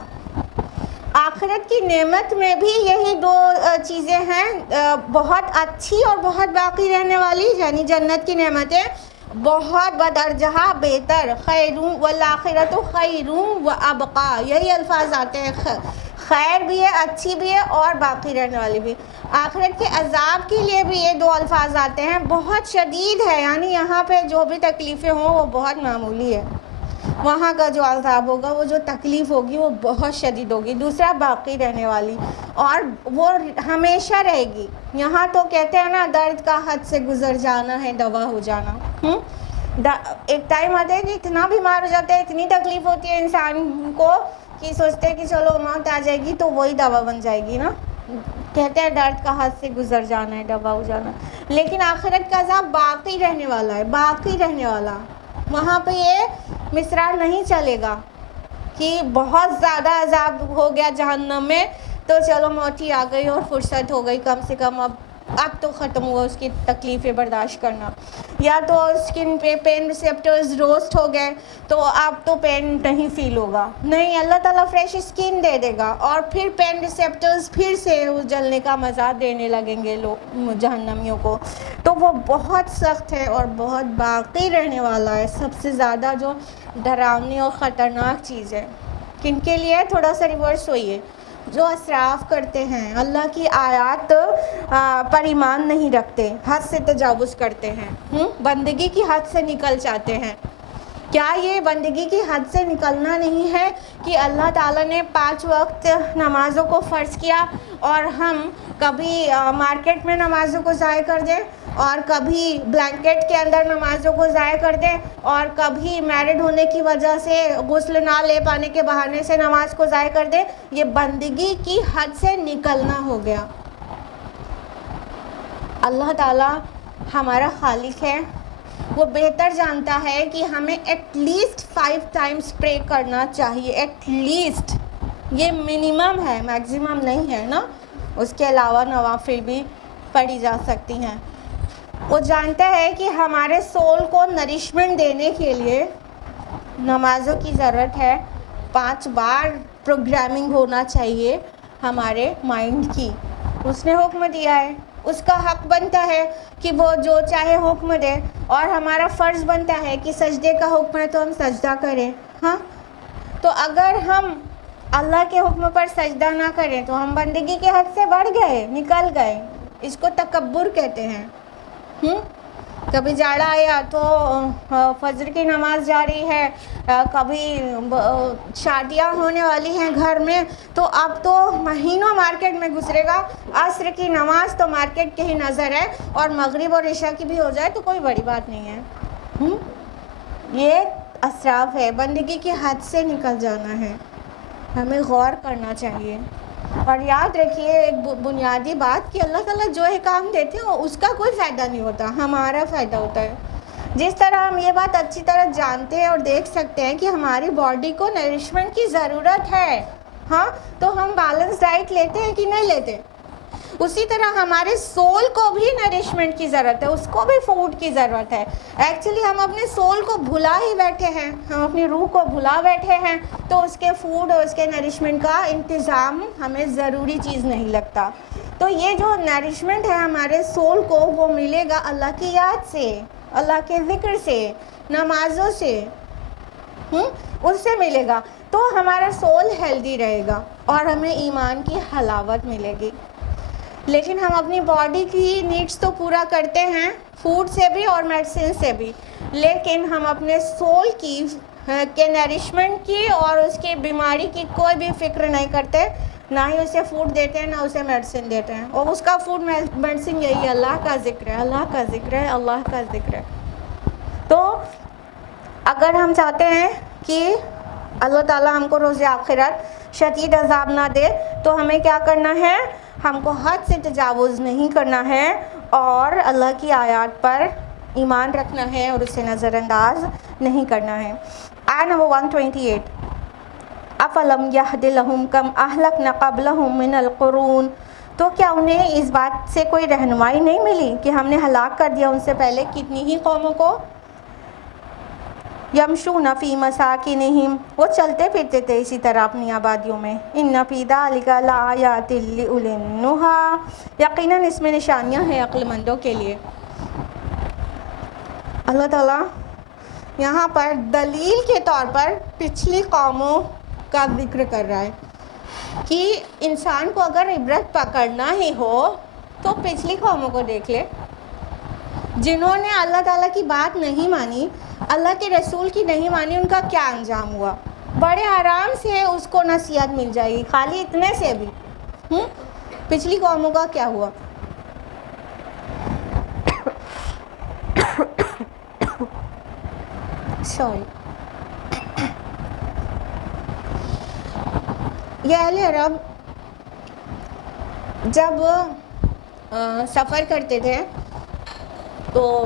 آخرت کی نعمت میں بھی یہی 2 چیزیں ہیں، بہت اچھی اور بہت باقی رہنے والی، یعنی جنت کی نعمتیں بہت بدرجہ بہتر، خیروں والآخرۃ خیروں و ابقا، یہی الفاظ آتے ہیں، خیر بھی ہے، اچھی بھی ہے، اور باقی رہنے والی بھی۔ آخرت کے عذاب کے لیے بھی یہ 2 الفاظ آتے ہیں، بہت شدید ہے، یعنی یہاں پہ جو بھی تکلیفیں ہوں وہ بہت معمولی ہے، وہاں کا جو عذاب ہوگا، وہ جو تکلیف ہوگی وہ بہت شدید ہوگی۔ دوسرا باقی رہنے والی، اور وہ ہمیشہ رہے گی۔ یہاں تو کہتے ہیں نا درد کا حد سے گزر جانا ہے دوا ہو جانا۔ ایک ٹائم آتا ہے کہ اتنا بیمار ہو جاتا ہے، اتنی تکلیف ہوتی ہے انسان کو کہ سوچتے ہیں کہ چلو موت آ جائے گی تو وہی دوا بن جائے گی نا، کہتے ہیں درد کا حد سے گزر جانا ہے دوا ہو جانا۔ لیکن آخرت کا عذاب باقی رہنے والا ہے، باقی رہنے والا۔ وہاں پہ یہ مصرع نہیں چلے گا کہ بہت زیادہ عذاب ہو گیا جہنم میں تو چلو موت ہی آ گئی اور فرصت ہو گئی، کم سے کم اب تو ختم ہوا اس کی تکلیفیں برداشت کرنا، یا تو اسکن پہ پین ریسیپٹرز روسٹ ہو گئے تو اب تو پین نہیں فیل ہوگا، نہیں، اللہ تعالیٰ فریش اسکن دے دے گا اور پھر پین ریسیپٹرز پھر سے اس جلنے کا مزہ دینے لگیں گے لوگ جہنمیوں کو۔ تو وہ بہت سخت ہے اور بہت باقی رہنے والا ہے، سب سے زیادہ جو ڈراؤنی اور خطرناک چیز ہے۔ کن کے لیے؟ تھوڑا سا ریورس ہوئیے، جو اسراف کرتے ہیں، اللہ کی آیات پر ایمان نہیں رکھتے، حد سے تجاوز کرتے ہیں، بندگی کی حد سے نکل جاتے ہیں۔ کیا یہ بندگی کی حد سے نکلنا نہیں ہے کہ اللہ تعالیٰ نے 5 وقت نمازوں کو فرض کیا اور ہم کبھی مارکیٹ میں نمازوں کو ضائع کر دیں، اور کبھی بلینکٹ کے اندر نمازوں کو ضائع کر دیں، اور کبھی میرڈ ہونے کی وجہ سے غسل نہ لے پانے کے بہانے سے نماز کو ضائع کر دیں؟ یہ بندگی کی حد سے نکلنا ہو گیا۔ اللہ تعالیٰ ہمارا خالق ہے، وہ بہتر جانتا ہے کہ ہمیں ایٹ لیسٹ 5 ٹائمز پرے کرنا چاہیے، ایٹ لیسٹ، یہ منیمم ہے، میکسیمم نہیں ہے نا، اس کے علاوہ نوافل بھی پڑھی جا سکتی ہیں۔ وہ جانتا ہے کہ ہمارے سول کو نرشمنٹ دینے کے لیے نمازوں کی ضرورت ہے، 5 بار پروگرامنگ ہونا چاہیے ہمارے مائنڈ کی، اس نے حکم دیا ہے، اس کا حق بنتا ہے کہ وہ جو چاہے حکم دے، اور ہمارا فرض بنتا ہے کہ سجدے کا حکم ہے تو ہم سجدہ کریں۔ ہاں، تو اگر ہم اللہ کے حکم پر سجدہ نہ کریں تو ہم بندگی کے حد سے بڑھ گئے، نکل گئے، اس کو تکبر کہتے ہیں۔ کبھی جاڑا آیا تو فجر کی نماز جاری ہے، کبھی شادیاں ہونے والی ہیں گھر میں تو اب تو مہینوں مارکیٹ میں گزرے گا، عصر کی نماز تو مارکیٹ کے ہی نظر ہے، اور مغرب اور عشاء کی بھی ہو جائے تو کوئی بڑی بات نہیں ہے۔ یہ اسراف ہے، بندگی کی حد سے نکل جانا ہے، ہمیں غور کرنا چاہیے۔ اور یاد رکھیے ایک بنیادی بات کہ اللہ تعالیٰ جو ہے کام دیتے ہیں اس کا کوئی فائدہ نہیں ہوتا، ہمارا فائدہ ہوتا ہے۔ جس طرح ہم یہ بات اچھی طرح جانتے ہیں اور دیکھ سکتے ہیں کہ ہماری باڈی کو نرشمنٹ کی ضرورت ہے، ہاں، تو ہم بیلنس ڈائٹ لیتے ہیں کہ نہیں لیتے؟ اسی طرح ہمارے سول کو بھی نرشمنٹ کی ضرورت ہے، اس کو بھی فوڈ کی ضرورت ہے۔ ایکچولی ہم اپنے سول کو بھلا ہی بیٹھے ہیں، ہم اپنی روح کو بھلا بیٹھے ہیں، تو اس کے فوڈ اور اس کے نرشمنٹ کا انتظام ہمیں ضروری چیز نہیں لگتا۔ تو یہ جو نرشمنٹ ہے ہمارے سول کو، وہ ملے گا اللہ کی یاد سے، اللہ کے ذکر سے، نمازوں سے، اس سے ملے گا، تو ہمارا سول ہیلدی رہے گا اور ہمیں ایمان کی حلاوت ملے گی۔ لیکن ہم اپنی باڈی کی نیڈس تو پورا کرتے ہیں، فوڈ سے بھی اور میڈیسن سے بھی، لیکن ہم اپنے سول کی کے نرشمنٹ کی اور اس کی بیماری کی کوئی بھی فکر نہیں کرتے، نہ ہی اسے فوڈ دیتے ہیں نہ اسے میڈیسن دیتے ہیں، اور اس کا فوڈ میڈیسن یہی اللہ کا ذکر ہے، اللہ کا ذکر ہے، اللہ کا ذکر ہے۔ تو اگر ہم چاہتے ہیں کہ اللہ تعالیٰ ہم کو روز آخرت شدید عذاب نہ دے تو ہمیں کیا کرنا ہے؟ ہم کو حد سے تجاوز نہیں کرنا ہے اور اللہ کی آیات پر ایمان رکھنا ہے اور اسے نظر انداز نہیں کرنا ہے۔ آیت نمبر 128، افلم یہد لہم کم اہلکنا قبلہم من القرون، تو کیا انہیں اس بات سے کوئی رہنمائی نہیں ملی کہ ہم نے ہلاک کر دیا ان سے پہلے کتنی ہی قوموں کو؟ یمشون فی مساکنہم، وہ چلتے پھرتے تھے اسی طرح اپنی آبادیوں میں۔ ان فی ذلک لآیات لأولی النہی، یقیناً اس میں نشانیاں ہیں عقل مندوں کے لیے۔ اللہ تعالیٰ یہاں پر دلیل کے طور پر پچھلی قوموں کا ذکر کر رہا ہے کہ انسان کو اگر عبرت پکڑنا ہی ہو تو پچھلی قوموں کو دیکھ لے، جنہوں نے اللہ تعالیٰ کی بات نہیں مانی، اللہ کے رسول کی نہیں مانی، ان کا کیا انجام ہوا۔ بڑے آرام سے اس کو نصیحت مل جائے گی، خالی اتنے سے بھی۔ پچھلی قوموں کا کیا ہوا؟ سوری، یہ اہل عرب جب سفر کرتے تھے تو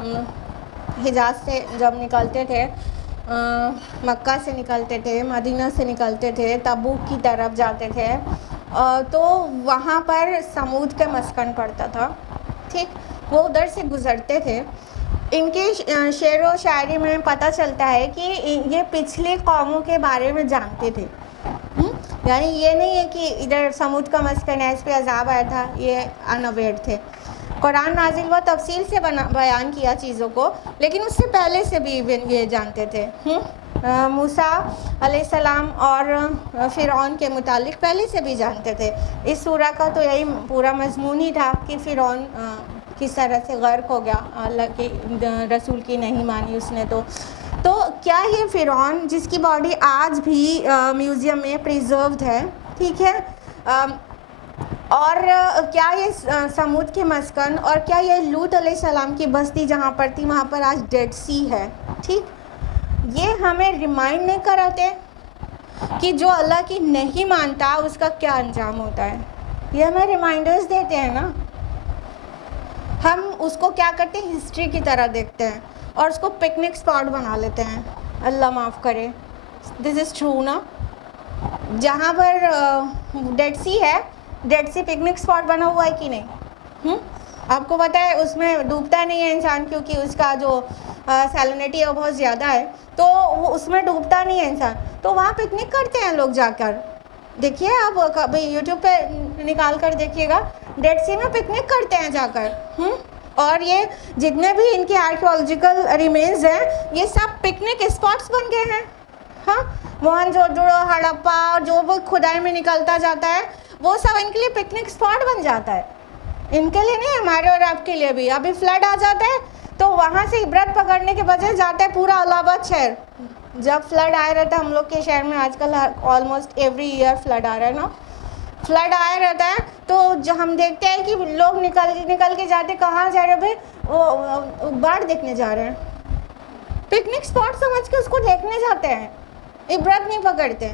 حجاز سے جب نکلتے تھے، مکہ سے نکلتے تھے، مدینہ سے نکلتے تھے، تبوک کی طرف جاتے تھے، تو وہاں پر سمود کا مسکن پڑتا تھا، ٹھیک، وہ ادھر سے گزرتے تھے۔ ان کے شعر و شاعری میں پتہ چلتا ہے کہ یہ پچھلی قوموں کے بارے میں جانتے تھے، یعنی یہ نہیں ہے کہ ادھر سمود کا مسکن ہے، اس پہ عذاب آیا تھا، یہ اناویئر تھے۔ قرآن نازل ہوا، تفصیل سے بیان کیا چیزوں کو، لیکن اس سے پہلے سے بھی یہ جانتے تھے۔ موسیٰ علیہ السلام اور فرعون کے متعلق پہلے سے بھی جانتے تھے۔ اس سورہ کا تو یہی پورا مضمون ہی تھا کہ فرعون کس طرح سے غرق ہو گیا، اللہ کے رسول کی نہیں مانی اس نے۔ تو کیا یہ فرعون جس کی باڈی آج بھی میوزیم میں پریزروڈ ہے، ٹھیک ہے، اور کیا یہ سمود کے مسکن، اور کیا یہ لوط علیہ السلام کی بستی جہاں پر تھی وہاں پر آج ڈیڈ سی ہے، ٹھیک، یہ ہمیں ریمائنڈ نہیں کراتے کہ جو اللہ کی نہیں مانتا اس کا کیا انجام ہوتا ہے؟ یہ ہمیں ریمائنڈرز دیتے ہیں نا۔ ہم اس کو کیا کرتے ہیں؟ ہسٹری کی طرح دیکھتے ہیں اور اس کو پکنک سپاٹ بنا لیتے ہیں۔ اللہ معاف کرے، دس از ٹرو نا۔ جہاں پر ڈیڈ سی ہے، ڈیڈ سی پکنک سپاٹ بنا ہوا ہے کہ نہیں؟ آپ کو پتہ ہے اس میں ڈوبتا نہیں ہے انسان، کیونکہ اس کا جو سیلنٹی ہے وہ بہت زیادہ ہے، تو وہ اس میں ڈوبتا نہیں ہے انسان، تو وہاں پکنک کرتے ہیں لوگ جا کر۔ دیکھیے آپ کبھی یوٹیوب پہ نکال کر دیکھیے گا، ڈیڈ سی میں پکنک کرتے ہیں جا کر۔ اور یہ جتنے بھی ان کے آرکیولوجیکل ریمینز ہیں یہ سب پکنک اسپاٹس بن گئے ہیں۔ ہاں، موہنجودڑو، ہڑپا، جو وہ کھدائی میں نکلتا جاتا ہے وہ سب ان کے لیے پکنک اسپاٹ بن جاتا ہے۔ ان کے لیے نہیں، ہمارے اور آپ کے لیے بھی۔ ابھی فلڈ آ جاتا ہے تو وہاں سے عبرت پکڑنے کے بجائے جاتا ہے پورا الہ آباد شہر۔ جب فلڈ آیا رہتا ہے ہم لوگ کے شہر میں، آج کل آلموسٹ ایوری ایئر فلڈ آ رہا ہے نا، فلڈ آیا رہتا ہے، تو جو ہم دیکھتے ہیں کہ لوگ نکل کے جاتے، کہاں جا رہے بھائی؟ وہ باڑھ دیکھنے جا رہے ہیں، پکنک اسپاٹ سمجھ کے اس کو دیکھنے جاتے ہیں، عبرت نہیں پکڑتے۔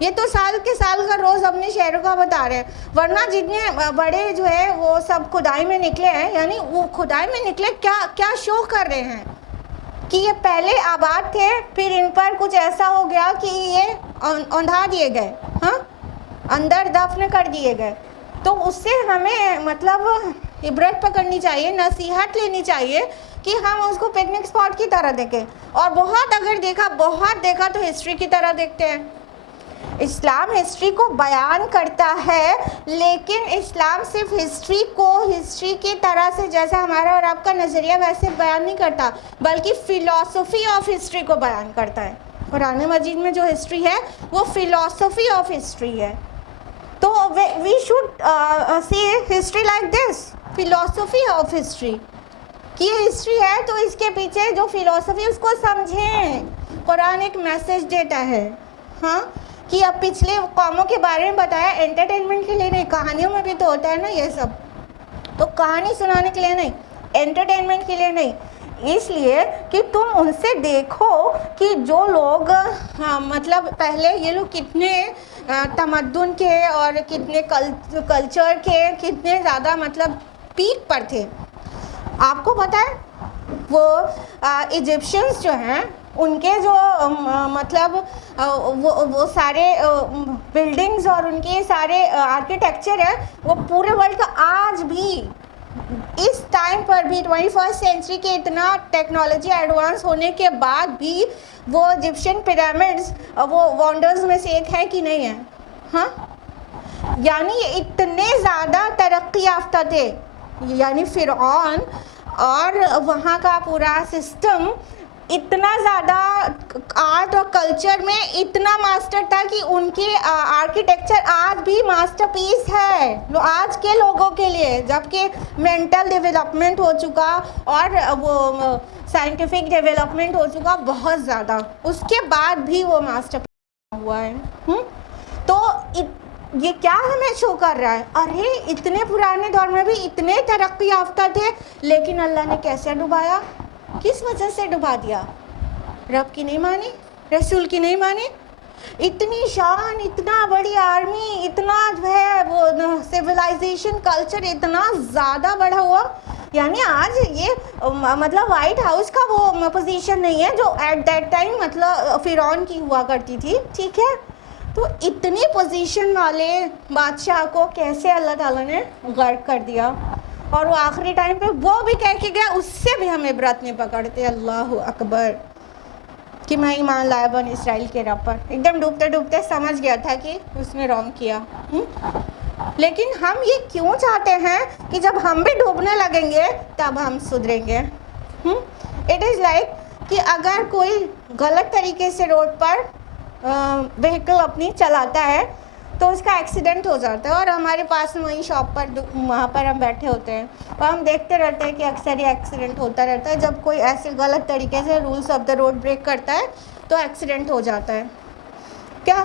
یہ تو سال کے سال کا روز اپنے شہروں کا بتا رہے ہیں، ورنہ جتنے بڑے جو ہے وہ سب کھدائی میں نکلے ہیں، یعنی وہ کھدائی میں نکلے کیا شو کر رہے ہیں کہ یہ پہلے آباد تھے، پھر ان پر کچھ ایسا ہو گیا کہ یہ اوندھا دیے گئے، ہاں، اندر دفن کر دیے گئے۔ تو اس سے ہمیں مطلب عبرت پکڑنی چاہیے، نصیحت لینی چاہیے کہ ہم اس کو پکنک اسپاٹ کی طرح دیکھیں، اور بہت دیکھا تو ہسٹری کی طرح دیکھتے ہیں۔ اسلام ہسٹری کو بیان کرتا ہے، لیکن اسلام صرف ہسٹری کی طرح سے جیسا ہمارا اور آپ کا نظریہ ویسے بیان نہیں کرتا، بلکہ فلسفی آف ہسٹری کو بیان کرتا ہے۔ قرآن مجید میں جو ہسٹری ہے وہ فلسفی آف ہسٹری ہے۔ تو we should see history like this, فلسفی آف ہسٹری، کہ یہ ہسٹری ہے تو اس کے پیچھے جو فلسفی اس کو سمجھیں۔ قرآن ایک میسج دیتا ہے، ہاں، کہ اب پچھلے قوموں کے بارے میں بتایا، انٹرٹینمنٹ کے لیے نہیں، کہانیوں میں بھی تو ہوتا ہے نا یہ سب، تو کہانی سنانے کے لیے نہیں، انٹرٹینمنٹ کے لیے نہیں، اس لیے کہ تم ان سے دیکھو کہ جو لوگ مطلب پہلے یہ لوگ کتنے تمدن کے اور کتنے کلچر کے کتنے زیادہ مطلب پیک پر تھے. آپ کو پتہ ہے وہ ایجپشنز جو ہیں ان کے جو مطلب وہ سارے بلڈنگز اور ان کے سارے آرکیٹیکچر ہے وہ پورے ورلڈ کا آج بھی اس ٹائم پر بھی 21st سینچری کے اتنا ٹیکنالوجی ایڈوانس ہونے کے بعد بھی وہ ایجپشین پیرامڈز وہ وانڈرز میں سے ایک ہے کہ نہیں ہے. ہاں یعنی اتنے زیادہ ترقی یافتہ تھے, یعنی فرعون اور وہاں کا پورا سسٹم اتنا زیادہ آرٹ اور کلچر میں اتنا ماسٹر تھا کہ ان کے آرکیٹیکچر آج بھی ماسٹر پیس ہے آج کے لوگوں کے لیے, جبکہ مینٹل ڈیولپمنٹ ہو چکا اور وہ سائنٹیفک ڈیولپمنٹ ہو چکا بہت زیادہ, اس کے بعد بھی وہ ماسٹر پیس ہوا ہے. تو یہ کیا ہمیں شو کر رہا ہے, ارے اتنے پرانے دور میں بھی اتنے ترقی یافتہ تھے لیکن اللہ نے کیسے ڈبایا, کس وجہ سے ڈبا دیا؟ رب کی نہیں مانی, رسول کی نہیں مانی. اتنی شان, اتنا بڑی آرمی, اتنا جو ہے وہ سویلائزیشن کلچر اتنا زیادہ بڑھا ہوا, یعنی آج یہ مطلب وائٹ ہاؤس کا وہ پوزیشن نہیں ہے جو ایٹ دیٹ ٹائم مطلب فرعون کی ہوا کرتی تھی, ٹھیک ہے. تو اتنی پوزیشن والے بادشاہ کو کیسے اللہ تعالیٰ نے غرق کر دیا, اور وہ آخری ٹائم پہ وہ بھی کہہ کے گیا, اس سے بھی ہم عبرت نہیں پکڑتے. اللہ اکبر, کہ میں ایمان لایا بنی اسرائیل کے رب پر. ایک دم ڈوبتے ڈوبتے سمجھ گیا تھا کہ اس نے رانگ کیا. لیکن ہم یہ کیوں چاہتے ہیں کہ جب ہم بھی ڈوبنے لگیں گے تب ہم سدھریں گے. اٹ از لائک کہ اگر کوئی غلط طریقے سے روڈ پر وہیکل اپنی چلاتا ہے تو اس کا ایکسیڈنٹ ہو جاتا ہے, اور ہمارے پاس میں وہیں شاپ پر وہاں پر ہم بیٹھے ہوتے ہیں اور ہم دیکھتے رہتے ہیں کہ اکثر یہ ایکسیڈنٹ ہوتا رہتا ہے. جب کوئی ایسے غلط طریقے سے rules of the road break کرتا ہے تو ایکسیڈنٹ ہو جاتا ہے. کیا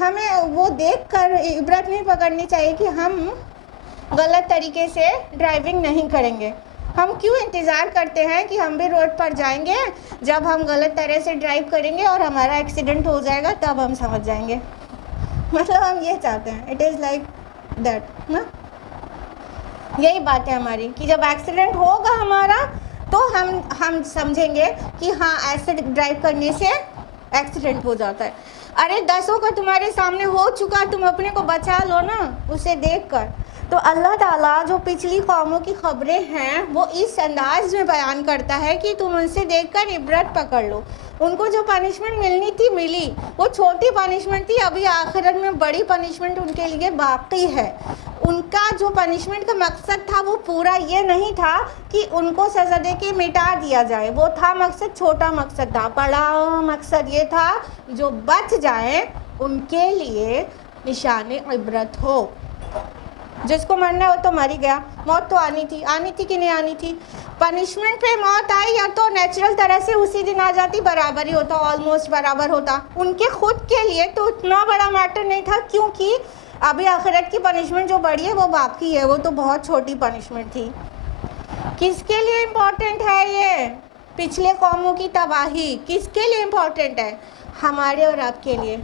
ہمیں وہ دیکھ کر عبرت نہیں پکڑنی چاہیے کہ ہم غلط طریقے سے ڈرائیونگ نہیں کریں گے؟ ہم کیوں انتظار کرتے ہیں کہ ہم بھی روڈ پر جائیں گے, جب ہم غلط طرح سے ڈرائیو کریں گے اور ہمارا ایکسیڈنٹ ہو جائے گا تب ہم سمجھ جائیں گے؟ مطلب ہم یہ چاہتے ہیں, اٹ از لائک دیٹ نا. یہی بات ہے ہماری کہ جب ایکسیڈنٹ ہوگا ہمارا تو ہم سمجھیں گے کہ ہاں ایسے ڈرائیو کرنے سے ایکسیڈنٹ ہو جاتا ہے. ارے 10 کا تمہارے سامنے ہو چکا, تم اپنے کو بچا لو نا اسے دیکھ کر. تو اللہ تعالیٰ جو پچھلی قوموں کی خبریں ہیں وہ اس انداز میں بیان کرتا ہے کہ تم ان سے دیکھ کر عبرت پکڑ لو. ان کو جو پنشمنٹ ملنی تھی ملی, وہ چھوٹی پنشمنٹ تھی, ابھی آخرت میں بڑی پنشمنٹ ان کے لیے باقی ہے. ان کا جو پنشمنٹ کا مقصد تھا وہ پورا یہ نہیں تھا کہ ان کو سزا دے کے مٹا دیا جائے, وہ تھا مقصد, چھوٹا مقصد تھا. بڑا مقصد یہ تھا جو بچ جائیں ان کے لیے نشان عبرت ہو. جس کو مرنا ہے وہ تو مر ہی گیا, موت تو آنی تھی کہ نہیں آنی تھی. پنشمنٹ پہ موت آئی یا تو نیچرل طرح سے اسی دن آ جاتی, برابر ہی ہوتا, آلموسٹ برابر ہوتا. ان کے خود کے لیے تو اتنا بڑا میٹر نہیں تھا, کیونکہ ابھی آخرت کی پنشمنٹ جو بڑی ہے وہ باقی ہے, وہ تو بہت چھوٹی پنشمنٹ تھی. کس کے لیے امپورٹنٹ ہے یہ پچھلے قوموں کی تباہی؟ کس کے لیے امپورٹنٹ ہے؟ ہمارے اور آپ کے لیے,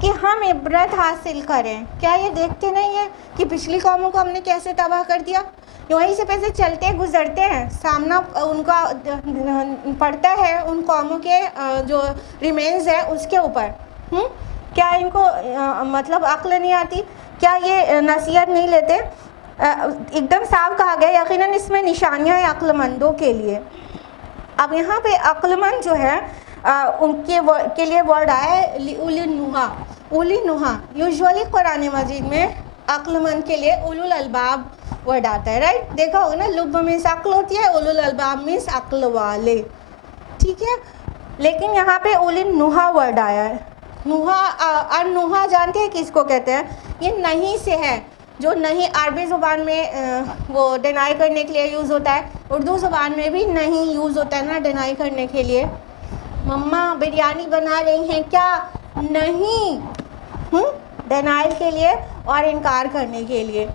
کہ ہم عبرت حاصل کریں. کیا یہ دیکھتے نہیں ہیں کہ پچھلی قوموں کو ہم نے کیسے تباہ کر دیا؟ وہیں سے پیسے چلتے گزرتے ہیں, سامنا ان کا پڑتا ہے ان قوموں کے جو ریمینز ہے اس کے اوپر. کیا ان کو مطلب عقل نہیں آتی؟ کیا یہ نصیحت نہیں لیتے؟ ایک دم صاف کہا گیا یقیناً اس میں نشانیاں ہیں عقل مندوں کے لیے. اب یہاں پہ عقل مند جو ہے ان کے لیے ورڈ آیا ہے اولی نوحا. اولی نوحا یوزولی قرآن مجید میں عقل مند کے لیے اولو الالباب ورڈ آتا ہے, رائٹ؟ دیکھا ہوگا نا, لب مینس عقل ہوتی ہے, اولو الالباب مینس عقل والے, ٹھیک ہے. لیکن یہاں پہ اولی نوحا ورڈ آیا ہے. نوحا, اور نوحا جانتے ہیں کس کو کہتے ہیں؟ یہ نہیں سے ہے, جو نہیں عربی زبان میں وہ ڈینائی کرنے کے لیے یوز ہوتا ہے, اردو زبان میں بھی نہیں یوز ہوتا ہے نا ڈینائی کرنے کے لیے. مما بریانی بنا رہی ہیں کیا؟ نہیں, ڈینائل کے لیے اور انکار کرنے کے لیے.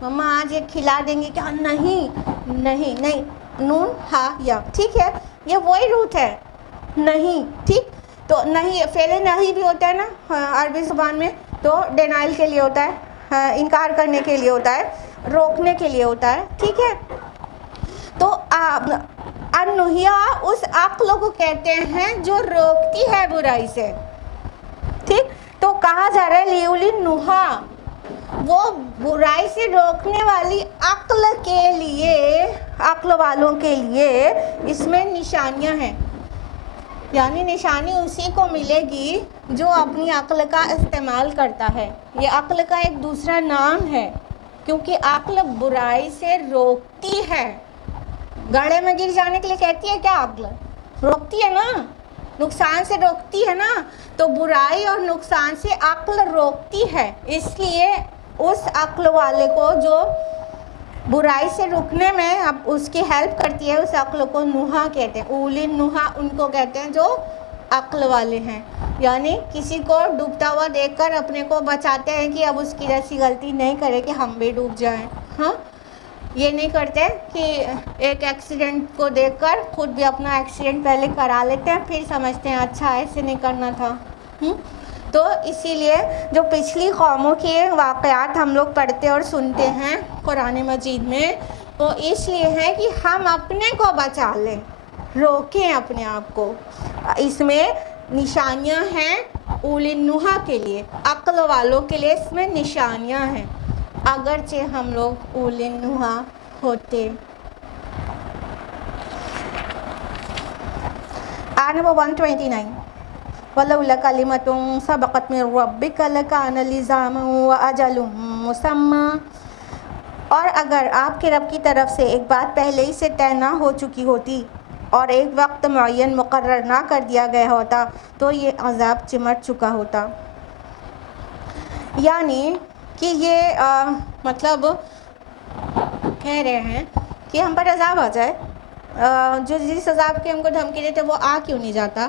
مما آج یہ کھلا دیں گے کیا؟ نہیں نہیں نہیں, نون ہا یا، ٹھیک ہے، یہ وہی روٹ ہے نہیں، ٹھیک، تو نہیں فعل نہیں بھی ہوتا ہے نا عربی زبان میں، تو ڈینائل کے لیے ہوتا ہے، انکار کرنے کے لیے ہوتا ہے، روکنے کے لیے ہوتا ہے، ٹھیک ہے. تو النہیا اس عقل کو کہتے ہیں جو روکتی ہے برائی سے، ٹھیک. تو کہا جا رہا ہے لیولی نہا، وہ برائی سے روکنے والی عقل کے لیے، عقل والوں کے لیے اس میں نشانیاں ہیں. یعنی نشانی اسی کو ملے گی جو اپنی عقل کا استعمال کرتا ہے. یہ عقل کا ایک دوسرا نام ہے، کیونکہ عقل برائی سے روکتی ہے. گڑھے میں گر جانے کے لیے کہتی ہے کیا عقل؟ روکتی ہے نا، نقصان سے روکتی ہے نا. تو برائی اور نقصان سے عقل روکتی ہے، اس لیے اس عقل والے کو جو برائی سے رکنے میں اب اس کی ہیلپ کرتی ہے، اس عقل کو نہا کہتے ہیں. اولی نہا ان کو کہتے ہیں جو عقل والے ہیں. یعنی کسی کو ڈوبتا ہوا دیکھ کر اپنے کو بچاتے ہیں کہ اب اس کی جیسی غلطی نہیں کرے کہ ہم بھی ڈوب جائیں. ہاں، یہ نہیں کرتے کہ ایک ایکسیڈنٹ کو دیکھ کر خود بھی اپنا ایکسیڈنٹ پہلے کرا لیتے ہیں، پھر سمجھتے ہیں اچھا ایسے نہیں کرنا تھا. تو اسی لیے جو پچھلی قوموں کے واقعات ہم لوگ پڑھتے اور سنتے ہیں قرآن مجید میں، وہ اس لیے ہے کہ ہم اپنے کو بچا لیں، روکیں اپنے آپ کو. اس میں نشانیاں ہیں اولی النہا کے لیے، عقل والوں کے لیے اس میں نشانیاں ہیں، اگرچہ ہم لوگ اولی النہا ہوتے. آیت نمبر 129 وَلَوْلَا كَلِمَةٌ سَبَقَتْ مِنْ رَبِّكَ لَكَانَ لِزَامًا وَأَجَلٌ مُّسَمًّى. اور اگر آپ کے رب کی طرف سے ایک بات پہلے ہی سے طے نہ ہو چکی ہوتی اور ایک وقت معین مقرر نہ کر دیا گیا ہوتا تو یہ عذاب چمٹ چکا ہوتا. یعنی کہ یہ مطلب کہہ رہے ہیں کہ ہم پر عذاب آ جائے، جو جس عذاب کی ہم کو دھمکی دیتے وہ آ کیوں نہیں جاتا؟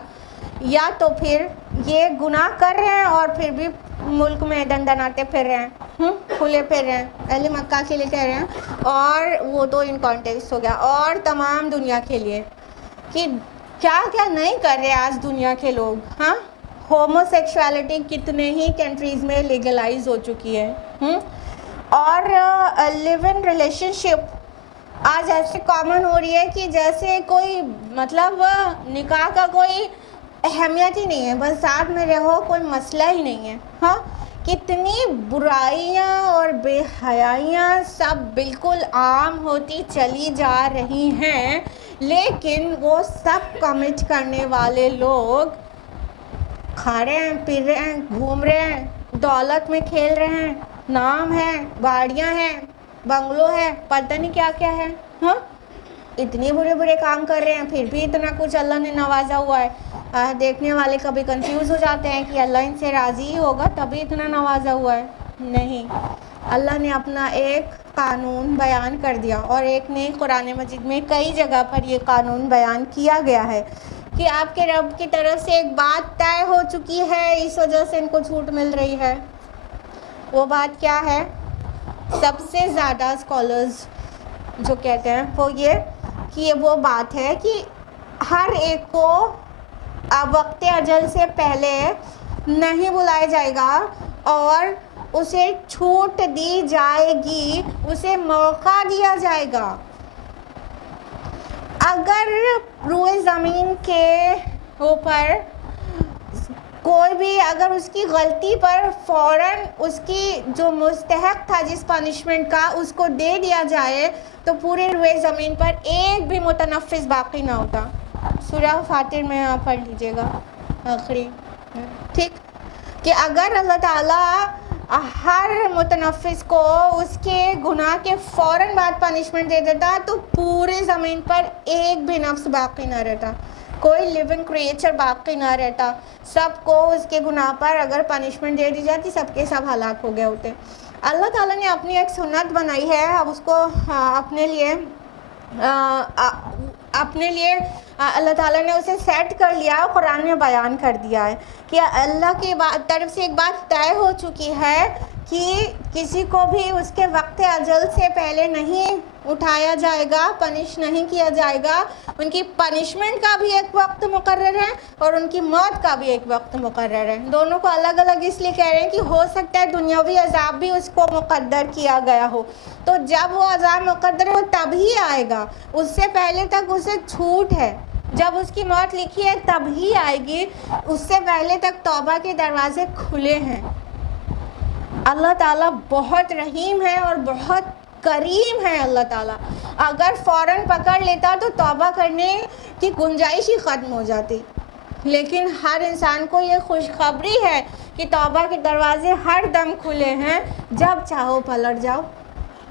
یا تو پھر یہ گناہ کر رہے ہیں اور پھر بھی ملک میں دندناتے پھر رہے ہیں، کھلے پھر رہے ہیں، اہل مکہ کے لیے کہہ رہے ہیں، اور وہ تو ان کانٹیکسٹ ہو گیا، اور تمام دنیا کے لیے کہ کیا کیا نہیں کر رہے آج دنیا کے لوگ. ہاں، ہومو سیکشوالٹی کتنے ہی کنٹریز میں لیگلائز ہو چکی ہے، اور لیو ان ریلیشن شپ آج ایسے کامن ہو رہی ہے کہ جیسے کوئی مطلب نکاح کا کوئی اہمیت ہی نہیں ہے، بس ساتھ میں رہو، کوئی مسئلہ ہی نہیں ہے. ہاں، کتنی برائیاں اور بے حیائیاں سب بالکل عام ہوتی چلی جا رہی ہیں، لیکن وہ سب کمٹ کرنے والے لوگ کھا رہے ہیں، پی رہے ہیں، گھوم رہے ہیں، دولت میں کھیل رہے ہیں، نام ہے، گاڑیاں ہیں، بنگلو ہے، پتہ نہیں کیا کیا ہے. ہاں، اتنے برے برے کام کر رہے ہیں، پھر بھی اتنا کچھ اللہ نے نوازا ہوا ہے. دیکھنے والے کبھی کنفیوز ہو جاتے ہیں کہ اللہ ان سے راضی ہی ہوگا تبھی اتنا نوازا ہوا ہے. نہیں، اللہ نے اپنا ایک قانون بیان کر دیا، اور ایک نے قرآن مجید میں کئی جگہ پر یہ قانون بیان کیا گیا ہے کہ آپ کے رب کی طرف سے ایک بات طے ہو چکی ہے، اس وجہ سے ان کو چھوٹ مل رہی ہے. وہ بات کیا ہے؟ سب سے زیادہ اسکالرز جو کہتے ہیں وہ یہ کہ یہ وہ بات ہے کہ ہر ایک کو وقت اجل سے پہلے نہیں بلایا جائے گا اور اسے چھوٹ دی جائے گی، اسے موقع دیا جائے گا. اگر روئے زمین کے اوپر کوئی بھی اگر اس کی غلطی پر فوراً اس کی جو مستحق تھا جس پنشمنٹ کا اس کو دے دیا جائے تو پورے روئے زمین پر ایک بھی متنفس باقی نہ ہوتا. سورہ فاطر میں آپ پڑھ لیجئے گا آخری، ٹھیک، کہ اگر اللہ تعالیٰ ہر متنفس کو اس کے گناہ کے فوراً بعد پنشمنٹ دے دیتا تو پورے زمین پر ایک بھی نفس باقی نہ رہتا، کوئی لیونگ کریچر باقی نہ رہتا. سب کو اس کے گناہ پر اگر پنشمنٹ دے دی جاتی سب کے سب ہلاک ہو گئے ہوتے. اللہ تعالیٰ نے اپنی ایک سنت بنائی ہے، اب اس کو اپنے لیے اللہ تعالیٰ نے اسے سیٹ کر لیا، قرآن میں بیان کر دیا ہے کہ اللہ کی طرف سے ایک بات طے ہو چکی ہے کہ کسی کو بھی اس کے وقت اجل سے پہلے نہیں اٹھایا جائے گا، پنش نہیں کیا جائے گا. ان کی پنشمنٹ کا بھی ایک وقت مقرر ہے اور ان کی موت کا بھی ایک وقت مقرر ہے. دونوں کو الگ الگ اس لیے کہہ رہے ہیں کہ ہو سکتا ہے دنیاوی عذاب بھی اس کو مقدر کیا گیا ہو. تو جب وہ عذاب مقدر ہے وہ تب ہی آئے گا، اس سے پہلے تک اسے چھوٹ ہے. جب اس کی موت لکھی ہے تب ہی آئے گی، اس سے پہلے تک توبہ کے دروازے کھلے ہیں. اللہ تعالیٰ بہت رحیم ہے اور بہت کریم ہے. اللہ تعالیٰ اگر فوراً پکڑ لیتا تو توبہ کرنے کی گنجائش ہی ختم ہو جاتی. لیکن ہر انسان کو یہ خوشخبری ہے کہ توبہ کے دروازے ہر دم کھلے ہیں. جب چاہو پلٹ جاؤ،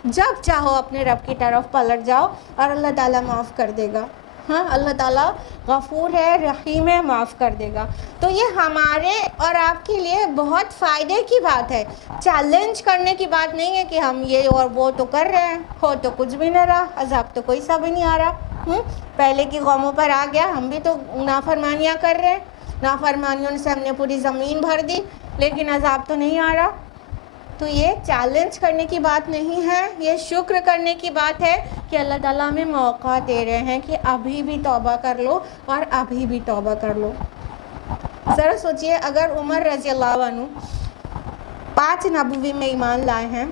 جب چاہو اپنے رب کی طرف پلٹ جاؤ اور اللہ تعالیٰ معاف کر دے گا. ہاں، اللہ تعالیٰ غفور ہے، رحیم ہے، معاف کر دے گا. تو یہ ہمارے اور آپ کے لیے بہت فائدے کی بات ہے. چیلنج کرنے کی بات نہیں ہے کہ ہم یہ اور وہ تو کر رہے ہیں، ہو تو کچھ بھی نہ رہا، عذاب تو کوئی سا بھی نہیں آ رہا. پہلے کی قوموں پر آ گیا، ہم بھی تو نافرمانیاں کر رہے ہیں، نافرمانیوں سے ہم نے پوری زمین بھر دی لیکن عذاب تو نہیں آ رہا. تو یہ چیلنج کرنے کی بات نہیں ہے، یہ شکر کرنے کی بات ہے کہ اللہ تعالیٰ ہمیں موقع دے رہے ہیں کہ ابھی بھی توبہ کر لو اور ابھی بھی توبہ کر لو. ذرا سوچئے، اگر عمر رضی اللہ عنہ 5 نبوی میں ایمان لائے ہیں،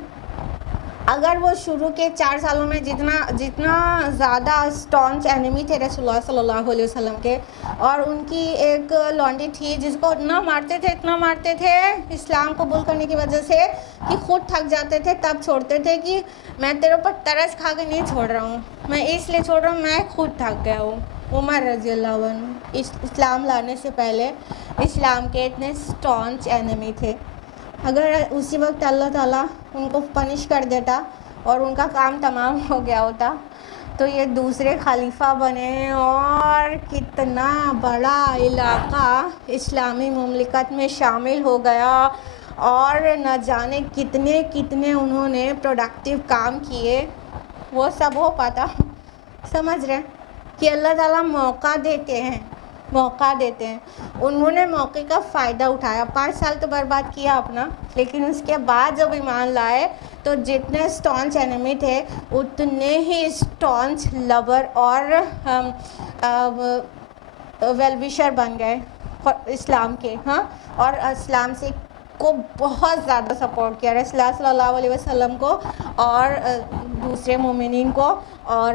اگر وہ شروع کے 4 سالوں میں جتنا زیادہ اسٹانچ انیمی تھے رسول اللہ صلی اللہ علیہ وسلم کے، اور ان کی ایک لونڈی تھی جس کو اتنا مارتے تھے اسلام قبول کرنے کی وجہ سے کہ خود تھک جاتے تھے، تب چھوڑتے تھے کہ میں تیرے اوپر ترس کھا کے نہیں چھوڑ رہا ہوں، میں اس لیے چھوڑ رہا ہوں، میں خود تھک گیا ہوں. عمر رضی اللہ عنہ اسلام لانے سے پہلے اسلام کے اتنے اسٹانچ انیمی تھے. اگر اسی وقت اللہ تعالیٰ ان کو پنش کر دیتا اور ان کا کام تمام ہو گیا ہوتا تو یہ دوسرے خلیفہ بنے اور کتنا بڑا علاقہ اسلامی مملکت میں شامل ہو گیا اور نہ جانے کتنے انہوں نے پروڈکٹیو کام کیے، وہ سب ہو پاتا. سمجھ رہے کہ اللہ تعالیٰ موقع دیتے ہیں. انہوں نے موقع کا فائدہ اٹھایا. 5 سال تو برباد کیا اپنا، لیکن اس کے بعد جب ایمان لائے تو جتنے اسٹانچ انیمی تھے اتنے ہی اسٹانچ لور اور ویل وشر بن گئے اسلام کے. ہاں، اور اسلام سے کو بہت زیادہ سپورٹ کیا رسول اللہ صلی اللہ علیہ وسلم کو اور دوسرے مومنین کو. اور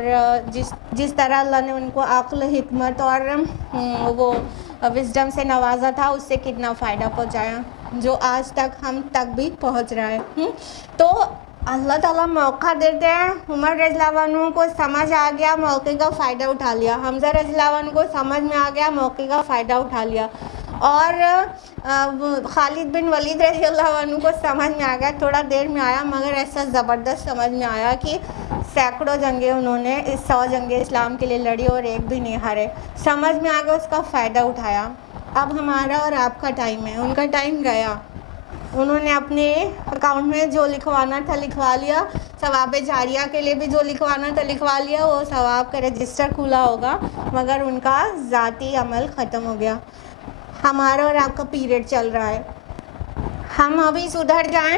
جس طرح اللہ نے ان کو عقل، حکمت اور وہ وزڈم سے نوازا تھا، اس سے کتنا فائدہ پہنچایا جو آج تک ہم تک بھی پہنچ رہا ہے. تو اللہ تعالیٰ موقع دیتے ہیں. عمر رضی اللہ عنہ کو سمجھ آ گیا، موقع کا فائدہ اٹھا لیا. حمزہ رضی اللہ عنہ کو سمجھ میں آ گیا، موقع کا فائدہ اٹھا لیا. اور خالد بن ولید رضی اللہ عنہ کو سمجھ میں آ گیا، تھوڑا دیر میں آیا مگر ایسا زبردست سمجھ میں آیا کہ سینکڑوں جنگیں انہوں نے 100 جنگیں اسلام کے لیے لڑی اور ایک بھی نہیں ہارے. سمجھ میں آ گیا، اس کا فائدہ اٹھایا. اب ہمارا اور آپ کا ٹائم ہے. ان کا ٹائم گیا، انہوں نے اپنے اکاؤنٹ میں جو لکھوانا تھا لکھوا لیا، ثواب جاریہ کے لیے بھی جو لکھوانا تھا لکھوا لیا، وہ ثواب کا رجسٹر کھلا ہوگا مگر ان کا ذاتی عمل ختم ہو گیا. ہمارا اور آپ کا پیریڈ چل رہا ہے. ہم ابھی سدھر جائیں.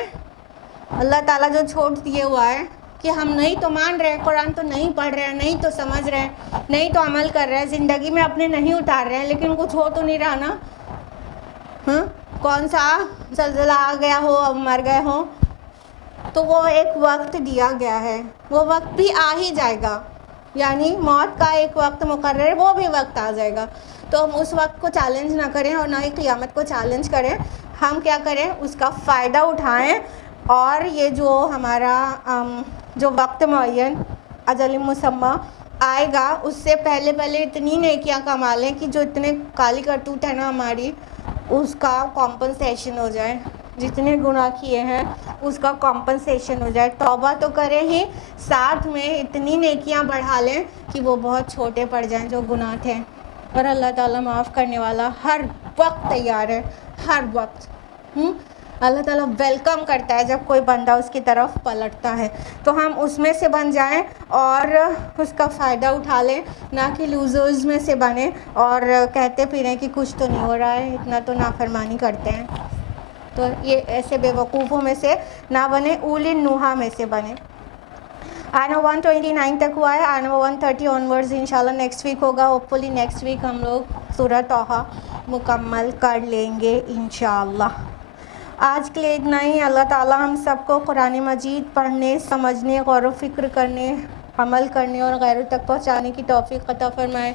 اللہ تعالیٰ جو چھوڑ دیے ہوا ہے کہ ہم نہیں تو مان رہے ہیں، قرآن تو نہیں پڑھ رہے ہیں، نہیں تو سمجھ رہے ہیں، نہیں تو عمل کر رہے ہیں، زندگی میں اپنے نہیں اتار رہے ہیں، لیکن کچھ ہو تو نہیں رہا نا. ہاں، کون سا زلزلہ آ گیا ہو، اب مر گئے ہوں، تو وہ ایک وقت دیا گیا ہے، وہ وقت بھی آ ہی جائے گا. یعنی موت کا ایک وقت مقرر ہے، وہ بھی وقت آ جائے گا. تو ہم اس وقت کو چیلنج نہ کریں اور نہ ہی قیامت کو چیلنج کریں. ہم کیا کریں، اس کا فائدہ اٹھائیں اور یہ جو ہمارا جو وقت معین اجل مسمى آئے گا اس سے پہلے اتنی نیکیاں کما لیں کہ جو اتنے کالی کرتوت ہے نا ہماری، اس کا کمپنسیشن ہو جائے. جتنے گناہ کیے ہیں اس کا کمپنسیشن ہو جائے. توبہ تو کریں ہی، ساتھ میں اتنی نیکیاں بڑھا لیں کہ وہ بہت چھوٹے پڑ جائیں جو گناہ تھے. اور اللہ تعالیٰ معاف کرنے والا ہر وقت تیار ہے، ہر وقت. اللہ تعالیٰ ویلکم کرتا ہے جب کوئی بندہ اس کی طرف پلٹتا ہے. تو ہم اس میں سے بن جائیں اور اس کا فائدہ اٹھا لیں، نہ کہ لوزرز میں سے بنیں اور کہتے پھریں کہ کچھ تو نہیں ہو رہا ہے، اتنا تو نافرمانی کرتے ہیں. تو یہ ایسے بے وقوفوں میں سے نہ بنے، اولی النہا میں سے بنے۔ آیت نمبر 129 تک ہوا ہے، آیت نمبر 130 آنورڈز انشاءاللہ نیکسٹ ویک ہوگا۔ ہوپ فلی نیکسٹ ویک ہم لوگ سورہ طٰہٰ مکمل کر لیں گے انشاءاللہ۔ آج کے لیے اتنا ہی۔ اللہ تعالیٰ ہم سب کو قرآن مجید پڑھنے، سمجھنے، غور و فکر کرنے، عمل کرنے اور غیروں تک پہنچانے کی توفیق عطا فرمائے۔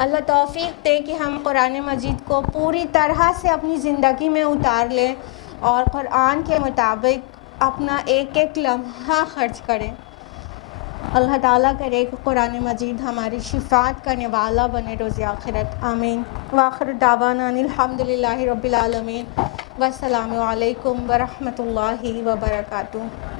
اللہ توفیق دے کہ ہم قرآن مجید کو پوری طرح سے اپنی زندگی میں اتار لیں اور قرآن کے مطابق اپنا ایک ایک لمحہ خرچ کریں۔ اللہ تعالیٰ کرے کہ قرآن مجید ہماری شفاعت کرنے والا بنے روز آخرت، آمین۔ وآخر دعوانا ان الحمدللہ رب العالمین، والسلام علیکم ورحمۃ اللہ وبرکاتہ۔